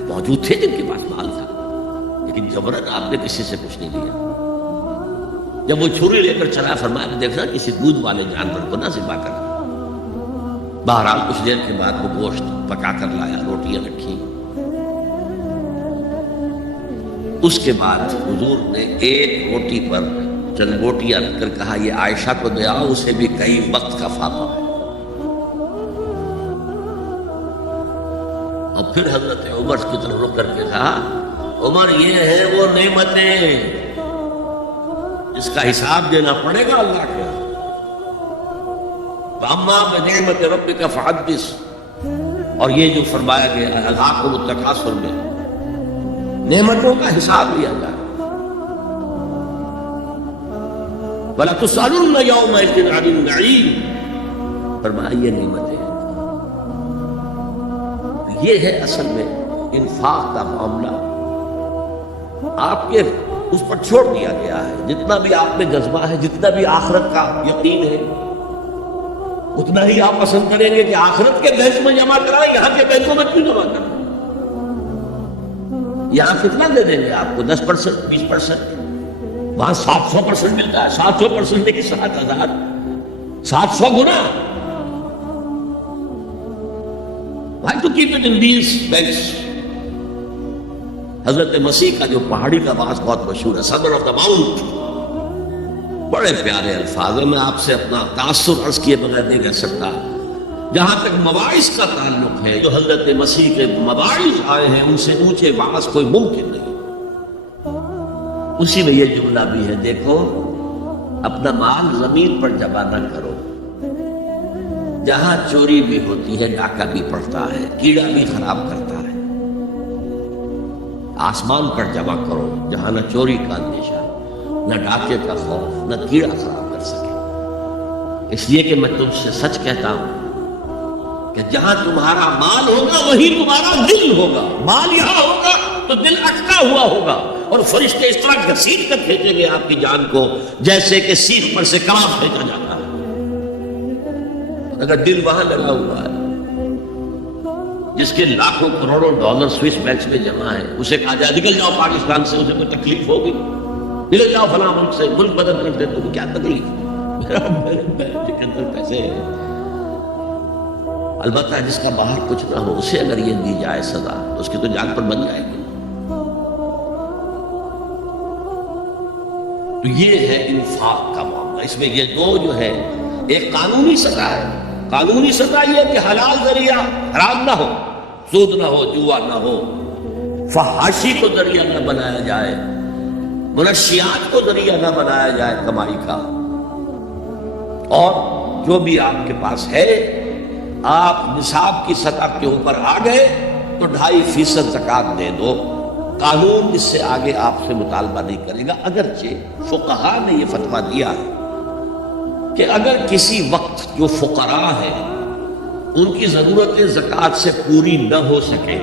موجود تھے جن کے پاس مال تھا، لیکن جبرن آپ نے کسی سے کچھ نہیں لیا. جب وہ چھری لے کر چلا، فرمایا کہ دیکھنا کسی دودھ والے جانور کو نہ ذبح کرنا. بہرحال کچھ دیر کے بعد وہ گوشت پکا کر لایا، روٹیاں رکھی. اس کے بعد حضور نے ایک روٹی پر چند روٹیاں رکھ کر کہا یہ عائشہ کو دے آؤ، اسے بھی کئی وقت کا فاقہ ہے. اور پھر حضرت عمر کی طرف رک کر کے کہا عمر یہ ہے وہ نعمتیں جس کا حساب دینا پڑے گا اللہ کے. وَأَمَّا بِنِعْمَةِ رَبِّكَ فَحَدِّثْ، اور یہ جو فرمایا گیا ہے أَلْهَاكُمُ التَّكَاثُرُ میں نعمتوں کا حساب لیا جائے. وَلَا تُسْأَلُنَّ يَوْمَئِذٍ عَنِ النَّعِيمِ، فرمایا یہ نعمتیں ہیں. یہ ہے اصل میں انفاق کا معاملہ. آپ کے اس پر چھوڑ دیا گیا ہے. جتنا بھی آپ میں جذبہ ہے، جتنا بھی آخرت کا یقین ہے، اتنا ہی آپ پسند کریں گے کہ آخرت کے بینک میں جمع کرائیں، یہاں کے بینکوں میں کیوں جمع کریں. یہاں کتنا دے دیں گے آپ کو؟ 10%، 20%. وہاں 700% ملتا ہے. 700% نہیں، 7,000، 700 گنا. Why to keep it in these banks؟ حضرت مسیح کا جو پہاڑی کا باز بہت مشہور ہے، صدر آف دا ماؤنٹ، بڑے پیارے الفاظ ہیں. میں آپ سے اپنا تاثر عرض کیے بغیر نہیں رہ سکتا. جہاں تک مواعظ کا تعلق ہے، جو حضرت مسیح کے مواعظ آئے ہیں ان سے اونچے واعظ کوئی ممکن نہیں. اسی میں یہ جملہ بھی ہے، دیکھو اپنا مال زمین پر جمع نہ کرو، جہاں چوری بھی ہوتی ہے ڈاکہ بھی پڑتا ہے، کیڑا بھی خراب کرتا ہے. آسمان پر جمع کرو جہاں نہ چوری کا اندیشہ، نہ ڈاکے کا خوف، نہ کیڑا خراب کر سکے. اس لیے کہ میں تم سے سچ کہتا ہوں کہ جہاں تمہارا مال ہوگا وہی تمہارا دل ہوگا. مال یہاں ہوگا تو دل اٹکا ہوا ہوگا، اور فرشتے اس طرح گھسیٹ کر کھینچیں گے آپ کی جان کو جیسے کہ سیخ پر سے کباب پھینکا جاتا ہے. اگر دل وہاں لگا ہوا ہے، جس کے لاکھوں کروڑوں ڈالر سوئس بینکس میں جمع ہے، اسے کہا جائے نکل جاؤ پاکستان سے، اسے کوئی تکلیف ہوگی؟ نکل جاؤ فلاں ملک سے، ملک بدل کر دے، تمہیں کیا تکلیف؟ میرا بینک کے اندر پیسے ہیں. البتہ جس کا باہر کچھ نہ ہو، اسے اگر یہ دی جائے سزا تو اس کی تو جان پر بن جائے گی. تو یہ ہے انفاق کا معاملہ. اس میں یہ دو جو ہے، ایک قانونی سزا ہے. قانونی سزا یہ کہ حلال ذریعہ حرام نہ ہو، سود نہ ہو، جوا نہ ہو، فحاشی کو ذریعہ نہ بنایا جائے. منشیات کو ذریعہ نہ بنایا جائے کمائی کا، اور جو بھی آپ کے پاس ہے آپ نصاب کی سطح کے اوپر آ گئے تو 2.5% زکوٰۃ دے دو۔ قانون اس سے آگے آپ سے مطالبہ نہیں کرے گا، اگرچہ فقہا نے یہ فتویٰ دیا ہے کہ اگر کسی وقت جو فقراء ہیں ان کی ضرورتیں زکوٰۃ سے پوری نہ ہو سکے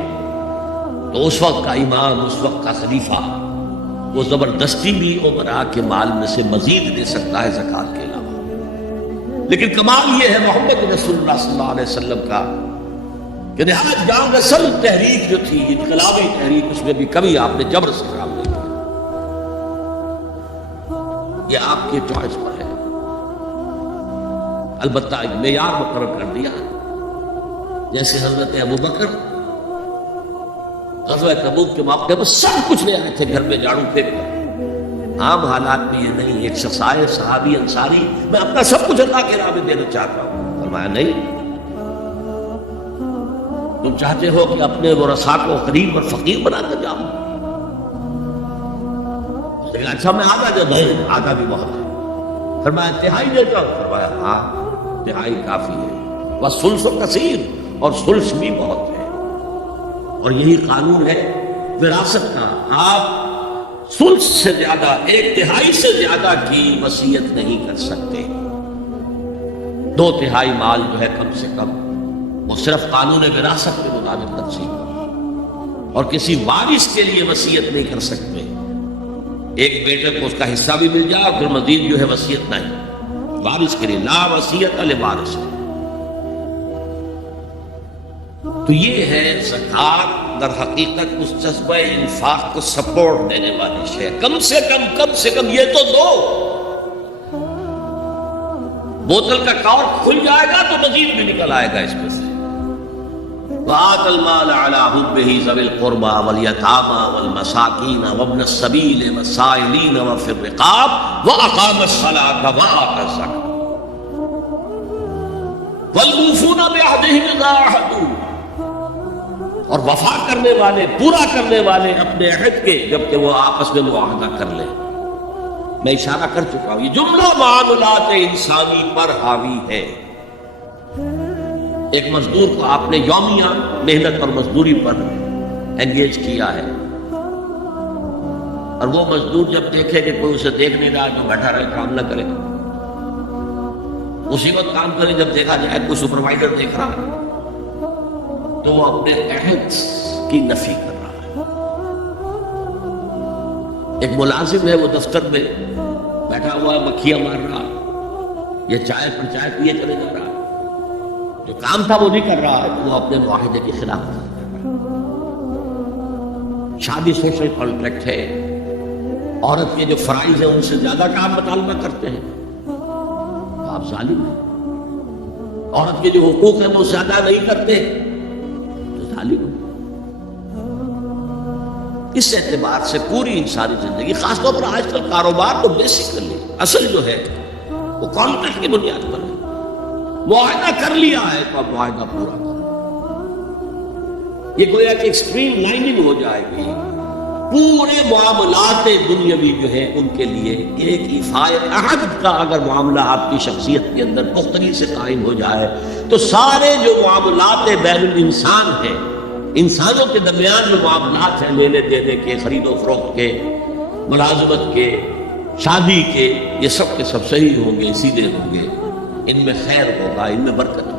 تو اس وقت کا امام، اس وقت کا خلیفہ وہ زبردستی بھی امراء کے مال میں سے مزید دے سکتا ہے زکوٰۃ کے علاوہ۔ لیکن کمال یہ ہے محمد رسول اللہ صلی اللہ علیہ وسلم کا کہ نہایت جان رسل تحریک جو تھی، انقلابی تحریک، اس میں بھی کبھی آپ نے جبر سے کام نہیں کیا۔ یہ آپ کے چوائس پر ہے، البتہ ایک معیار مقرر کر دیا جیسے حضرت ابو بکر غزوہ تبوک کے موقع پر سب کچھ لے آئے تھے گھر میں جھاڑو پھینک کر۔ عام حالات میں یہ نہیں، ایک شخص آئے صحابی انصاری، میں اپنا سب کچھ اللہ کے راہ میں دینا چاہتا ہوں، فرمایا نہیں، تم چاہتے ہو کہ اپنے ورثاء کو غریب اور فقیر بنا کر جاؤ؟ اچھا میں آدھا دے دوں، آدھا بھی بہت ہے۔ فرمایا تہائی دے جاؤ، فرمایا ہاں تہائی کافی ہے، بس ثلث و کثیر، اور ثلث بھی بہت ہے۔ اور یہی قانون ہے وراثت کا، آپ ثلث سے زیادہ، 1/3 سے زیادہ کی وصیت نہیں کر سکتے۔ 2/3 مال جو ہے کم سے کم وہ صرف قانون وراثت کے مطابق تقسیم ہو، اور کسی وارث کے لیے وصیت نہیں کر سکتے۔ ایک بیٹے کو اس کا حصہ بھی مل جائے اور پھر مزید جو ہے وصیت نہیں، وارث کے لیے لا وصیت لوارث۔ تو یہ ہے زکوٰۃ در حقیقت اس جذبہ انفاق کو سپورٹ دینے والی شے، کم سے کم یہ تو دو۔ بوتل کا کارک کھل جائے گا تو مزید بھی نکل آئے گا اس میں سے۔ وَآتَ الْمَالَ عَلَىٰ حُبِّهِ ذَوِي الْقُرْبَىٰ وَالْيَتَامَىٰ وَالْمَسَاكِينَ وَابْنَ السَّبِيلِ وَالسَّائِلِينَ وَفِي الرِّقَابِ وَأَقَامَ الصَّلَاةَ وَآتَى الزَّكَاةَ وَالْمُوفُونَ بِعَهْدِهِمْ إِذَا عَاهَدُوا، اور وفا کرنے والے، پورا کرنے والے اپنے عہد کے جبکہ وہ آپس میں معاہدہ کر لیں۔ میں اشارہ کر چکا ہوں، یہ جملہ معاملات انسانی پر حاوی ہے۔ ایک مزدور کو آپ نے یومیہ محنت اور مزدوری پر انگیج کیا ہے، اور وہ مزدور جب دیکھے کہ کوئی اسے دیکھ نہیں رہا تو بیٹھا رہے، کام نہ کرے، اسی وقت کام کرے جب دیکھا جائے کوئی سپروائزر دیکھ رہا ہے تو وہ اپنے عہد کی نفی کر رہا ہے۔ ایک ملازم ہے، وہ دفتر میں بیٹھا ہوا ہے، مکھیاں مار رہا، یہ چائے پر چائے پیے چلے جا رہا، جو کام تھا وہ نہیں کر رہا ہے، تو وہ اپنے معاہدے کے خلاف کر رہا ہے۔ شادی سوشل کانٹریکٹ ہے، عورت کے جو فرائض ہیں ان سے زیادہ کام مطالبہ کرتے ہیں تو آپ ظالم ہیں، عورت کے جو حقوق ہیں وہ زیادہ نہیں کرتے تو ظالم ہیں۔ اس اعتبار سے پوری انسانی زندگی، خاص طور پر آج کل کاروبار تو بیسیکلی اصل جو ہے وہ کانٹریکٹ کی بنیاد پر ہے، معاہدہ کر لیا ہے تو اب معاہدہ پورا کرو۔ یہ گویا کہ ایکسٹریم لائننگ ہو جائے گی، پورے معاملات دنیاوی جو ہے ان کے لیے ایک ایفائے عہد کا اگر معاملہ آپ کی شخصیت کے اندر پختگی سے قائم ہو جائے تو سارے جو معاملات بین الانسان ہیں، انسانوں کے درمیان جو معاملات ہیں، لینے دینے کے، خرید و فروخت کے، ملازمت کے، شادی کے، یہ سب کے سب صحیح ہوں گے، سیدھے ہوں گے، ان میں خیر ہوگا، ان میں برکت ہوگی۔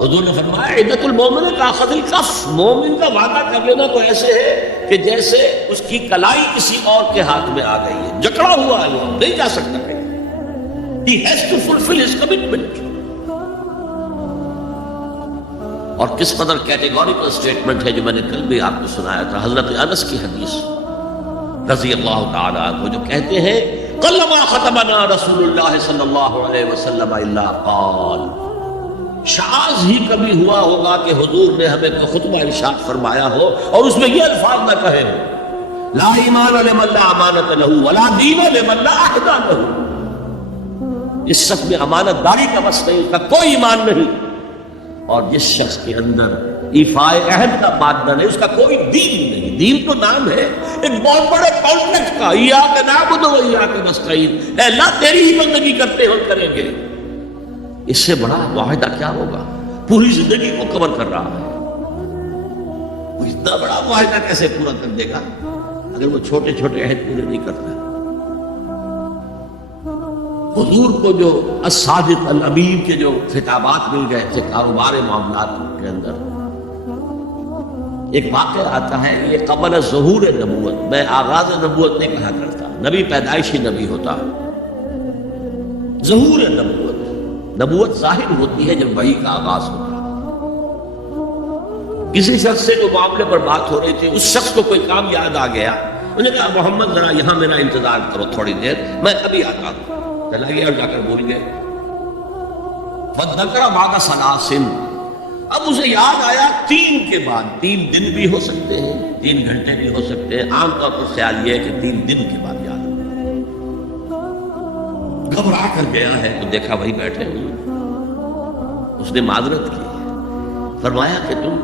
حضور نے فرمایا عدت المومن کا اخذ الکف، مومن کا وعدہ کر لینا تو ایسے ہے کہ جیسے اس کی کلائی کسی اور کے ہاتھ میں آ گئی ہے، جکڑا ہوا ہے، وہ نہیں جا سکتا ہے۔ He has to fulfill his commitment۔ اور کس قدر کیٹیگوریکل سٹیٹمنٹ ہے جو میں نے کل بھی آپ کو سنایا تھا، حضرت انس کی حدیث رضی اللہ تعالیٰ عنہ جو کہتے ہیں قلما ختمنا رسول اللہ صلی اللہ علیہ وسلم الا قال، شاذ ہی کبھی ہوا ہوگا کہ حضور نے ہمیں کوئی خطبہ ارشاد فرمایا ہو اور اس میں یہ الفاظ نہ کہے ہو، لا ایمان لمن لا امانت له ولا دین لمن لا عہد له، اس شخص میں امانت داری کا بس نہیں، اس کا کوئی ایمان نہیں اور جس شخص کے اندر ایفائے عہد کا مادہ نہیں، اس کا کوئی دین نہیں. دین تو نام ہے ایک بہت بڑے کانٹیکٹ کا، ایاک نعبد و ایاک نستعین، اے اللہ تیری ہی بندگی کرتے ہو کریں گے. اس سے بڑا معاہدہ کیا ہوگا؟ پوری زندگی کو کور کر رہا ہے. وہ اتنا بڑا معاہدہ کیسے پورا کر دے گا اگر وہ چھوٹے چھوٹے عہد پورے نہیں کرتا؟ حضور کو جو الصادق الامین کے جو خطابات مل گئے تھے کاروبار معاملات کے اندر، ایک واقعہ آتا ہے یہ قبل ظہور نبوت. میں آغاز نبوت نہیں کہا کرتا، نبی پیدائشی نبی ہوتا ہے. ظہور نبوت، نبوت ظاہر ہوتی ہے جب وحی کا آغاز ہوتا ہے. کسی شخص سے جو معاملے پر بات ہو رہی تھی، اس شخص کو کوئی کام یاد آ گیا، انہوں نے کہا محمد ذرا یہاں میرا انتظار کرو تھوڑی دیر، میں ابھی آتا ہوں. چلا گیا اور جا کر بول گئے. فذکر بعد ثلاث، اب اسے یاد آیا 3 کے بعد. 3 دن بھی ہو سکتے ہیں، 3 گھنٹے بھی ہو سکتے ہیں، عام طور پر خیال یہ ہے کہ 3 دن کے بعد یاد آیا. گھبرا کر گیا ہے تو دیکھا وہی بیٹھے ہوئے. اس نے معذرت کی، فرمایا کہ تم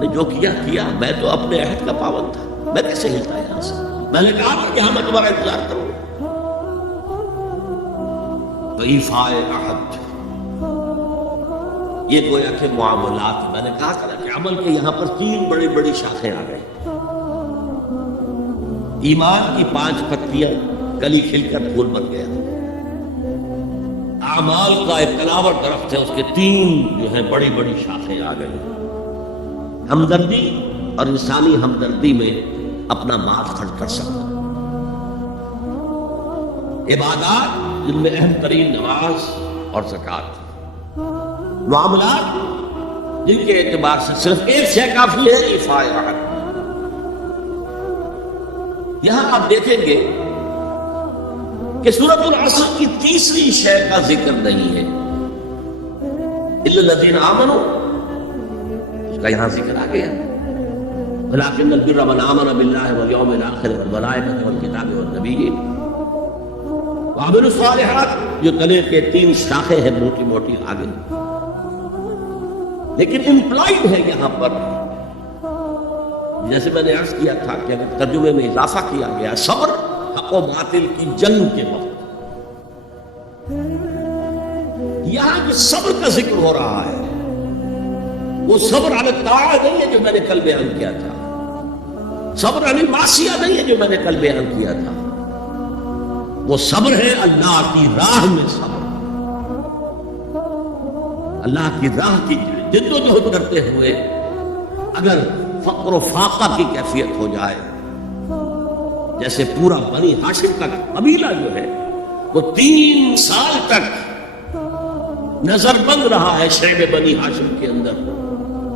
نے جو کیا، میں تو اپنے عہد کا پابند تھا، میں کیسے ہلتا یہاں سے؟ میں نے کہا کہ ہاں میں تمہارا انتظار کروں. تو ایفائے عہد یہ گویا کہ معاملات، میں نے کہا تھا کہ عمل کے یہاں پر 3 بڑی بڑی شاخیں آ گئی. ایمان کی 5 پتیاں، کلی کھل کر پھول بن گیا. اعمال کا ایک تناور درخت ہے، اس کے 3 جو ہے بڑی بڑی شاخیں آ گئی. ہمدردی اور انسانی ہمدردی میں اپنا مال خرچ کر سکتا. عبادات جن میں اہم ترین نماز اور زکوٰۃ. معاملات جن کے اعتبار سے صرف ایک شے کافی ہے، ایفائے عہد. یہاں آپ دیکھیں گے کہ سورۃ العصر کی تیسری شے کا ذکر نہیں ہے، الا الذین آمنوا، اس کا یہاں ذکر آ گیا. ولکن البر من آمن باللہ والیوم الآخر والملائکۃ والکتاب والنبیین وعملوا الصالحات. جو تلے کے 3 شاخیں ہیں موٹی موٹی آگے، لیکن امپلائڈ ہے یہاں پر، جیسے میں نے عرض کیا تھا کہ اگر ترجمے میں اضافہ کیا گیا صبر حق و باطل کی جنگ کے وقت، یہاں جو صبر کا ذکر ہو رہا ہے وہ صبر علی الطاعہ نہیں ہے جو میں نے کل بیان کیا تھا، صبر علی المعصیہ نہیں ہے جو میں نے کل بیان کیا تھا. وہ صبر ہے اللہ کی راہ میں صبر، اللہ کی راہ کی جد و جہد کرتے ہوئے اگر فقر و فاقہ کی کیفیت ہو جائے، جیسے پورا بنی ہاشم کا قبیلہ جو ہے وہ 3 سال تک نظر بند رہا ہے شعب بنی ہاشم کے اندر،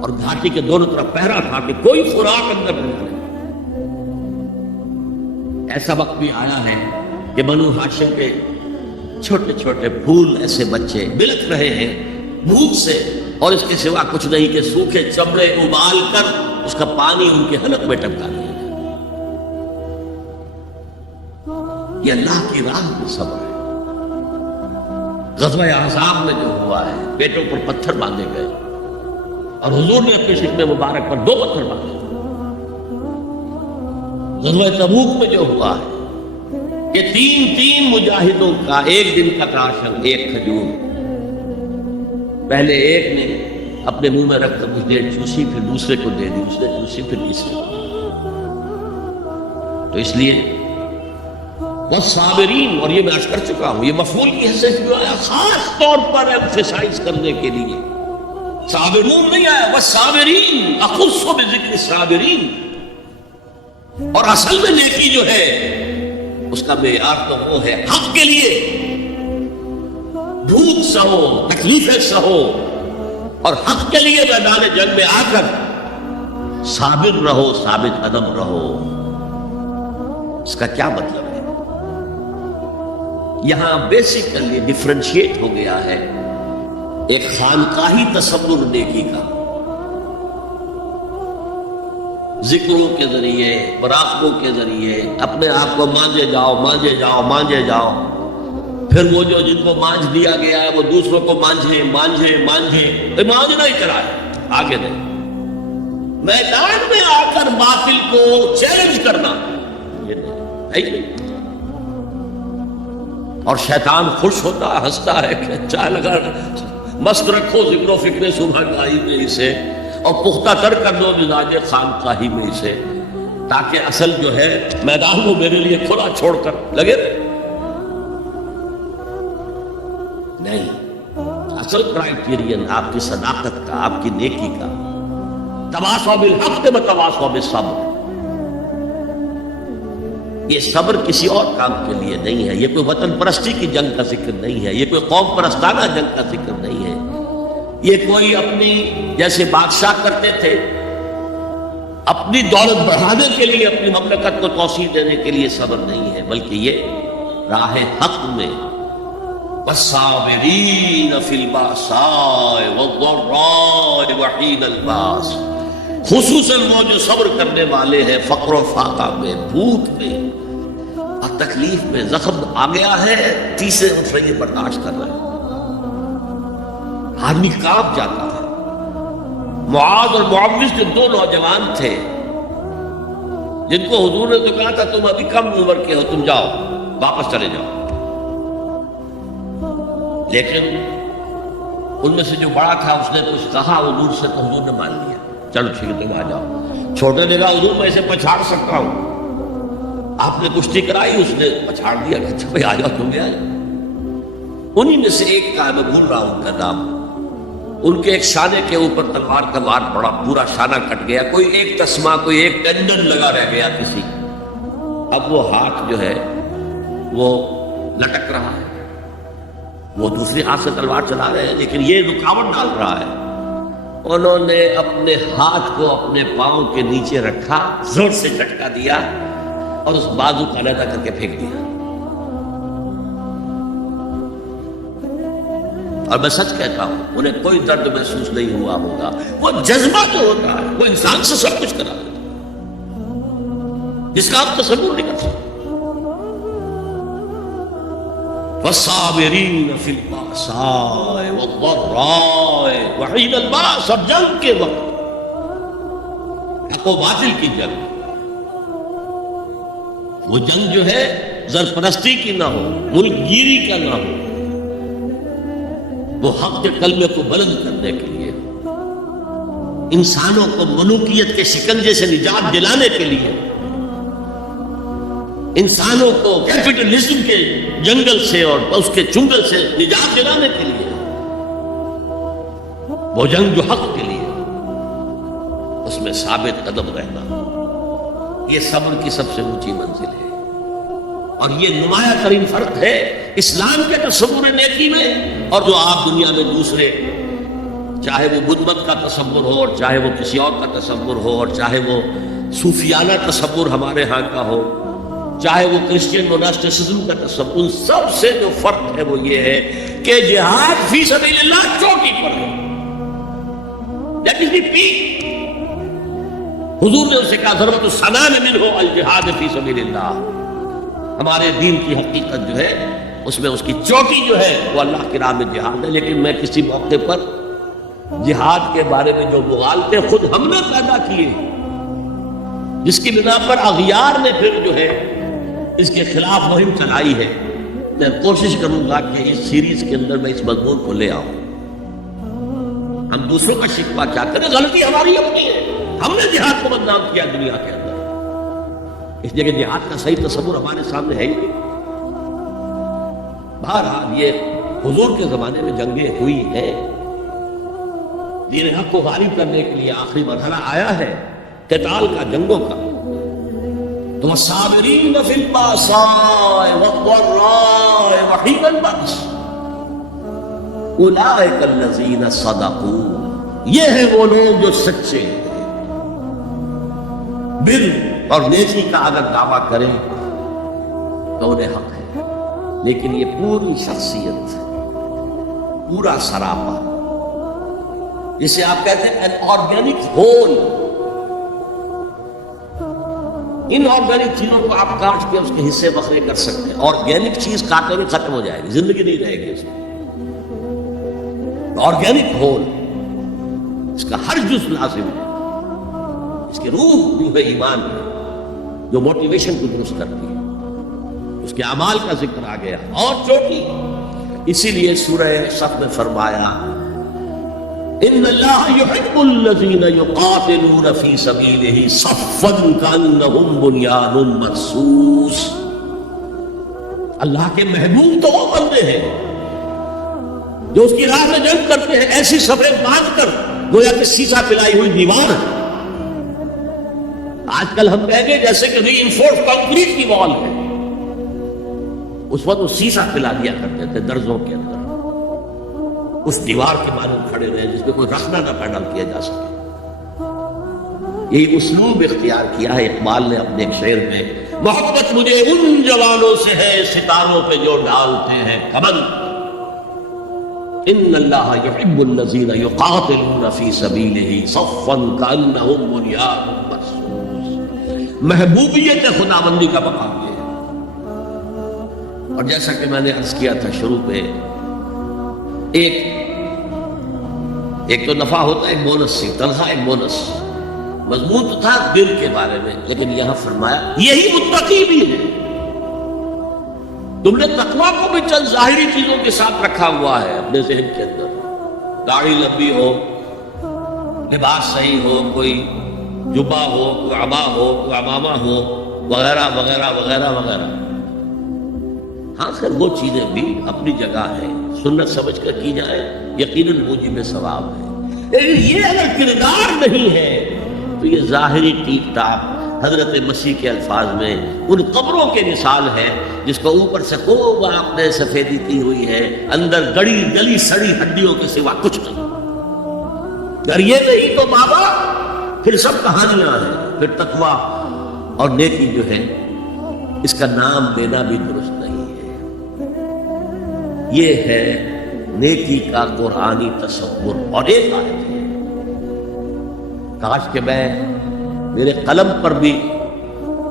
اور گھاٹی کے دونوں طرف پہرا تھا کہ کوئی خوراک اندر نہ جائے. ایسا وقت بھی آیا ہے کہ بنو ہاشم کے چھوٹے چھوٹے پھول ایسے بچے بلک رہے ہیں بھوک سے، اور اس کے سوا کچھ نہیں کہ سوکھے چمڑے ابال کر اس کا پانی ان کے حلق میں ٹپکا دیا. یہ اللہ کی راہ میں صبر ہے. غزوہ احزاب میں جو ہوا ہے، پیٹوں پر پتھر باندھے گئے اور حضور نے اپنے شکم مبارک پر 2 پتھر باندھے. غزوہ تبوک میں جو ہوا ہے کہ 3 مجاہدوں کا ایک دن کا راشن، ایک کھجور، پہلے ایک نے اپنے منہ میں رکھ کر کچھ دیر چوسی، پھر دوسرے کو دے دی، اس نے چوسی، پھر تیسرے کو. تو اس لیے والصابرین، اور یہ میں عرض کر چکا ہوں، یہ مفعول کی حیثیت جو آیا خاص طور پر ایمفسائز کرنے کے لیے. صابرون نہیں آیا، والصابرین، اخص بذکر الصابرین. اور اصل میں نیکی جو ہے اس کا معیار تو وہ ہے حق کے لیے بھوک سہو، تکلیفیں سہو، اور حق کے لیے میدان جنگ میں آ کر صابر رہو، ثابت قدم رہو. اس کا کیا مطلب ہے؟ یہاں بیسیکلی ڈفرینشیٹ ہو گیا ہے ایک خانقاہی تصور نیکی کا، ذکروں کے ذریعے، مراقبوں کے ذریعے اپنے آپ کو مانجے جاؤ، مانجے جاؤ، مانجے جاؤ. پھر وہ جو جن کو مانجھ دیا گیا ہے وہ دوسروں کو مانجھے مانجھے مانجھے، مانجھنا ہی چلا ہے، آگے نہیں۔ میدان میں آ کر باطل کو چیلنج کرنا یہ نہیں ہے ہی نہیں۔ اور شیطان خوش ہوتا ہے، ہنستا ہے کہ اچھا لگا، مست رکھو ذکر و فکر صبح گاہی میں اسے، اور پختہ تر کر دو مزاج خانقاہی میں اسے، تاکہ اصل جو ہے میدان کو میرے لیے کھلا چھوڑ کر لگے نہیں۔ اصل کرائیٹیرین آپ کی صداقت کا، آپ کی نیکی کا، تواصوا بالحق وتواصوا بالصبر۔ یہ صبر کسی اور کام کے لیے نہیں ہے، یہ کوئی وطن پرستی کی جنگ کا ذکر نہیں ہے، یہ کوئی قوم پرستانہ جنگ کا ذکر نہیں ہے، یہ کوئی اپنی جیسے بادشاہ کرتے تھے اپنی دولت بڑھانے کے لیے، اپنی مملکت کو توسیع دینے کے لیے صبر نہیں ہے، بلکہ یہ راہ حق میں والصابرین فی الباساء والضراء وحین الباس، خصوصاً وہ جو صبر کرنے والے ہیں فقر و فاقہ میں، بھوک میں اور تکلیف میں، زخم آ گیا ہے تیسرے رفعے برداشت کر رہے ہیں، آدمی کانپ جاتا ہے۔ معاذ اور معوذ کے دو نوجوان تھے جن کو حضور نے تو کہا تھا تم ابھی کم عمر کے ہو، تم جاؤ واپس چلے جاؤ، لیکن ان میں سے جو بڑا تھا اس نے کچھ کہا حضور سے تو حضور نے مان لیا، چلو ٹھیک ہے تم آ جاؤ۔ چھوٹے نے کہا حضور میں اسے پچھاڑ سکتا ہوں، آپ نے کشتی کرائی، اس نے پچھاڑ دیا کہ اچھا بھائی آ جاؤ تم بھی آ جاؤ۔ انہی میں سے ایک کا میں بھول رہا ہوں ان کا نام، ان کے ایک شانے کے اوپر تلوار کا وار پڑا، پورا شانہ کٹ گیا، کوئی ایک تسمہ کوئی ایک ٹینڈن لگا رہ گیا کسی۔ اب وہ ہاتھ جو ہے وہ لٹک رہا ہے، وہ دوسری ہاتھ سے تلوار چلا رہے ہیں لیکن یہ رکاوٹ ڈال رہا ہے۔ انہوں نے اپنے ہاتھ کو اپنے پاؤں کے نیچے رکھا، زور سے جھٹکا دیا اور اس بازو کو علیحدہ کر کے پھینک دیا۔ اور میں سچ کہتا ہوں انہیں کوئی درد محسوس نہیں ہوا ہوگا، وہ جذبہ جو ہوتا ہے وہ انسان سے سب کچھ کرا دیتا ہے جس کا آپ تصور نہیں کر سکتے۔ والصابرین فی الباساء والضراء وحین الباس، اور جنگ کے وقت حق و باطل کی جنگ، وہ جنگ جو ہے زرپرستی کی نہ ہو، ملک گیری کا نہ ہو، وہ حق کے کلمے کو بلند کرنے کے لیے، انسانوں کو ملوکیت کے شکنجے سے نجات دلانے کے لیے، انسانوں کو کیپٹلزم کے جنگل سے اور اس کے چنگل سے نجات دلانے کے لیے، وہ جنگ جو حق کے لیے، اس میں ثابت قدم رہنا، یہ صبر کی سب سے اونچی منزل ہے۔ اور یہ نمایاں ترین فرق ہے اسلام کے تصور نیکی میں اور جو آپ دنیا میں دوسرے، چاہے وہ بدھ مت کا تصور ہو اور چاہے وہ کسی اور کا تصور ہو اور چاہے وہ صوفیانہ تصور ہمارے ہاں کا ہو، چاہے وہ کرسچین موناسٹسزم کا تصور، ان سب سے جو فرق ہے وہ یہ ہے کہ جہاد فی سبیل اللہ چوٹی پر ہے، دیٹ از دی پیک۔ حضور نے اسے کہا ضرورت السنام منہ الجہاد فی سبیل اللہ، ہمارے دین کی حقیقت جو ہے اس میں اس کی چوٹی جو ہے وہ اللہ کی راہ میں جہاد ہے۔ لیکن میں کسی موقع پر جہاد کے بارے میں جو مغالطے خود ہم نے پیدا کیے، جس کی بنا پر اغیار نے پھر جو ہے اس کے خلاف مہم چلائی ہے، میں کوشش کروں گا کہ اس سیریز کے اندر میں اس مضمون کو لے آؤں۔ ہم دوسروں کا شکوہ کیا کریں، غلطی ہماری اپنی ہے، ہم نے جہاد کو بدنام کیا دنیا کے اندر، اس لیے کہ جہاد کا صحیح تصور ہمارے سامنے ہے ہی نہیں۔ بہرحال یہ حضور کے زمانے میں جنگیں ہوئی ہیں، دین حق کو غالب کرنے کے لیے آخری مرحلہ آیا ہے قتال کا، جنگوں کا۔ تو والصابرین فی الباساء والضراء وحین البأس اولئک الذین صدقوا، یہ ہیں وہ لوگ جو سچے ہیں، بر اور نیکی کا اگر دعویٰ کریں تو انہیں حق ہے، لیکن یہ پوری شخصیت، پورا سراپا، جسے آپ کہتے ہیں an organic whole، in organic چیزوں کو آپ کاٹ کے اس کے حصے بکھرے کر سکتے ہیں. آرگینک چیز کاٹنے میں ختم ہو جائے گی, زندگی نہیں رہے گی اس میں. آرگینک ہول اس کا ہر جز لازم ہے, اس کی روح ایمان ہے جو موٹیویشن کو درست کرتی ہے. اس کے اعمال کا ذکر آ گیا اور چوٹی. اسی لیے سورہ صف میں فرمایا ان اللہ یحب الذین یقاتلون فی سبیلہ صفا کانہم بنیان مرصوص. اللہ کے محبوب تو وہ بندے ہیں جو اس کی راہ میں جنگ کرتے ہیں ایسی صفیں باندھ کر گویا کہ سیسا پلائی ہوئی دیوار ہے. آج کل ہم کہیں گے جیسے کہ ری انفورس کنکریٹ کی وال ہے. اس وقت وہ سیسا پلا دیا کرتے تھے درزوں کے اندر, اس دیوار کے مانند کھڑے رہے جس میں کوئی رخنا نہ پیدا کیا جا سکے. یہی اسلوب اختیار کیا ہے اقبال نے اپنے ایک شعر میں. محبت مجھے ان جوانوں سے ہے ستاروں پہ جو ڈالتے ہیں کمند. ان اللہ یحب الذین یقاتلون فی سبیلہ صفا کانہم بنیان مرصوص. محبوبیت خداوندی کا مقام یہ ہے. اور جیسا کہ میں نے عرض کیا تھا شروع پہ, ایک تو نفع ہوتا ہے, ایک بونس سی تنخواہ, ایک بونس. مضمون تو تھا دل کے بارے میں, لیکن یہاں فرمایا یہی متقی بھی ہے. تم نے تقویٰ کو بھی چند ظاہری چیزوں کے ساتھ رکھا ہوا ہے اپنے ذہن کے اندر. داڑھی لمبی ہو, لباس صحیح ہو, کوئی جبہ ہو, کوئی عبا ہو, کوئی عمامہ ہو, وغیرہ وغیرہ وغیرہ وغیرہ. ہاں سر وہ چیزیں بھی اپنی جگہ ہیں, سنت سمجھ کر کی جائے یقیناً موجب ثواب ہے. لیکن یہ اگر کردار نہیں ہے تو یہ ظاہری ٹیک ٹاک حضرت مسیح کے الفاظ میں ان قبروں کے مثال ہے جس کو اوپر سے خوب آپ نے سفیدی کی ہوئی ہے, اندر گڑی گلی سڑی ہڈیوں کے سوا کچھ نہیں. اگر یہ نہیں تو بابا پھر سب کہانیاں ہیں. پھر تقویٰ اور نیکی جو ہے اس کا نام لینا بھی درست نہیں ہے. یہ ہے نیکی کا قرآنی تصور. اور ایک آیت ہے, کاش کہ میں میرے قلم پر بھی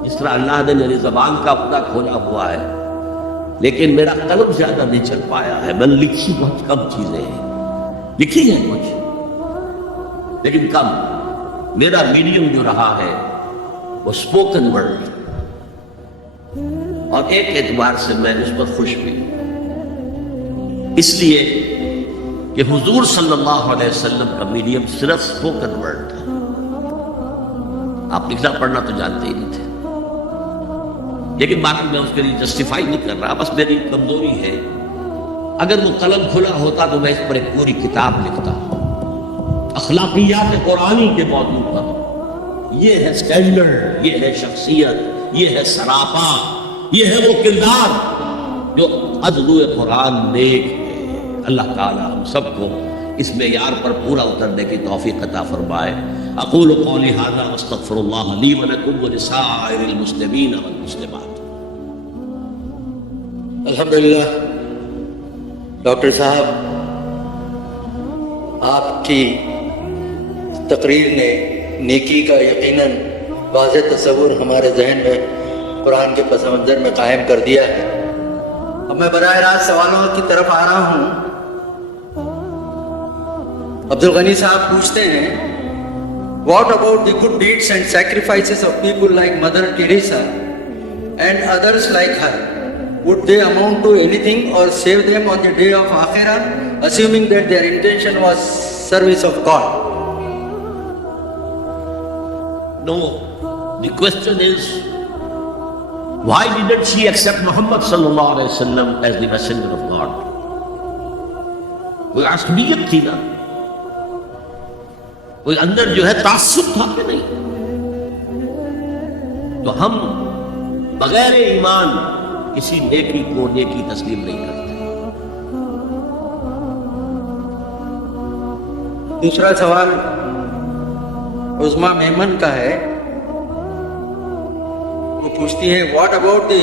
جس طرح اللہ نے میری زبان کا اپنا کھولا ہوا ہے, لیکن میرا قلم زیادہ نہیں چل پایا ہے. میں نے لکھی بہت کم چیزیں ہیں, لکھی ہے کچھ لیکن کم. میرا میڈیم جو رہا ہے وہ اسپوکن ورڈ, اور ایک اعتبار سے میں اس پر خوش بھی ہوں, اس لیے کہ حضور صلی اللہ علیہ وسلم کا میڈیم صرف اسپوکن ورڈ تھا. آپ لکھنا پڑھنا تو جانتے ہی نہیں تھے. لیکن باقی میں اس کے لیے جسٹیفائی نہیں کر رہا, بس میری کمزوری ہے. اگر وہ قلم کھلا ہوتا تو میں اس پر ایک پوری کتاب لکھتا, اخلاقیات قرآنی کے موضوع پر. یہ ہے سٹینڈرڈ, یہ ہے شخصیت, یہ ہے سراپا, یہ ہے وہ کردار جو عدلو قرآن نیک ہے. اللہ تعالی ہم سب کو اس معیار پر پورا اترنے کی توفیق عطا فرمائے. اقول قولی ھذا واستغفر اللہ لی ولکم ولسائر المسلمین والمسلمات. الحمدللہ ڈاکٹر صاحب, آپ کی تقریر نے نیکی کا یقیناً واضح تصور ہمارے ذہن میں قرآن کے پس منظر میں قائم کر دیا ہے. اب میں براہ راست سوالوں کی طرف آ رہا ہوں. عبدالغنی صاحب پوچھتے ہیں, what about the good deeds and sacrifices of people like Mother Teresa and others like her? Would they amount to anything or save them on the day of Akhirah, assuming that their intention was service of God? No, the question is, why didn't she accept Muhammad sallallahu alaihi wasallam as the messenger of God? کوئی عصبیت تھی نا, کوئی اندر جو ہے تعصب تھا کہ نہیں. تو ہم بغیر ایمان کسی نیکی کو نیکی تسلیم نہیں کرتے. دوسرا سوال عظما میمن کا ہے. وہ پوچھتی ہے, what about the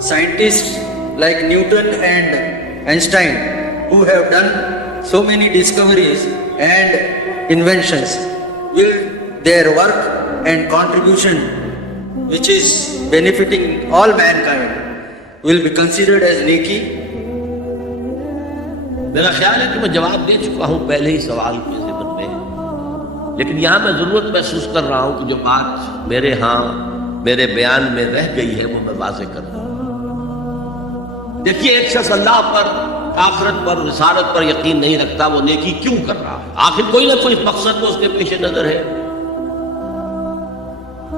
scientists like Newton and Einstein who have done so many discoveries and inventions? Will their work and contribution which is benefiting all mankind, will be considered as neki? میرا خیال ہے کہ میں جواب دے چکا ہوں پہلے ہی سوال کے ضمن میں، لیکن یہاں میں ضرورت محسوس کر رہا ہوں کہ جو بات میرے بیان میں رہ گئی ہے وہ میں واضح کر دوں۔ دیکھیے، ایک شخص اللہ پر، آخرت پر، رسالت پر یقین نہیں رکھتا، وہ نیکی کیوں کر رہا ہے؟ آخر کوئی نہ کوئی مقصد تو اس کے پیش نظر ہے۔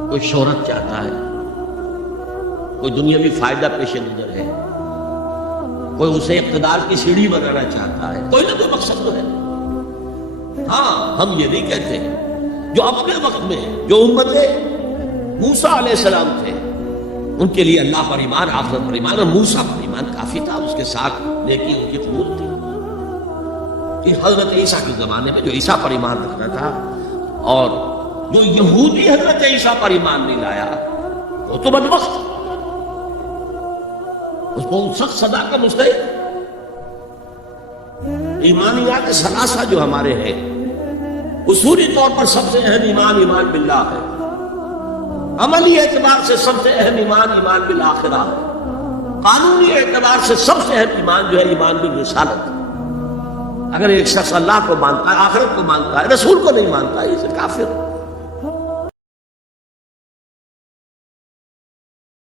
کوئی شہرت چاہتا ہے، کوئی دنیاوی فائدہ پیش نظر ہے، کوئی اسے اقتدار کی سیڑھی بنانا چاہتا ہے، کوئی نہ کوئی مقصد تو ہے۔ ہاں، ہم یہ نہیں کہتے جو اپنے وقت میں جو امت موسیٰ علیہ السلام تھے ان کے لیے اللہ پر ایمان، آخرت پر ایمان اور موسیٰ پر ایمان کافی تھا، اس کے ساتھ نیکی ان کی قبول تھی۔ کہ حضرت عیسیٰ کے زمانے میں جو عیسیٰ پر ایمان رکھنا تھا اور جو یہودی حضرت عیسیٰ پر ایمان نہیں لایا وہ تو بدبخت، اس کو سخت سزا کا مستحق۔ ایمانیات ثلاثہ جو ہمارے ہیں، اصولی طور پر سب سے اہم ایمان باللہ ہے، عملی اعتبار سے سب سے اہم ایمان بالآخرہ ہے، قانونی اعتبار سے سب سے اہم ایمان جو ہے ایمان بالرسالت۔ اگر ایک شخص اللہ کو مانتا ہے، آخرت کو مانتا ہے، رسول کو نہیں مانتا ہے، اسے کافر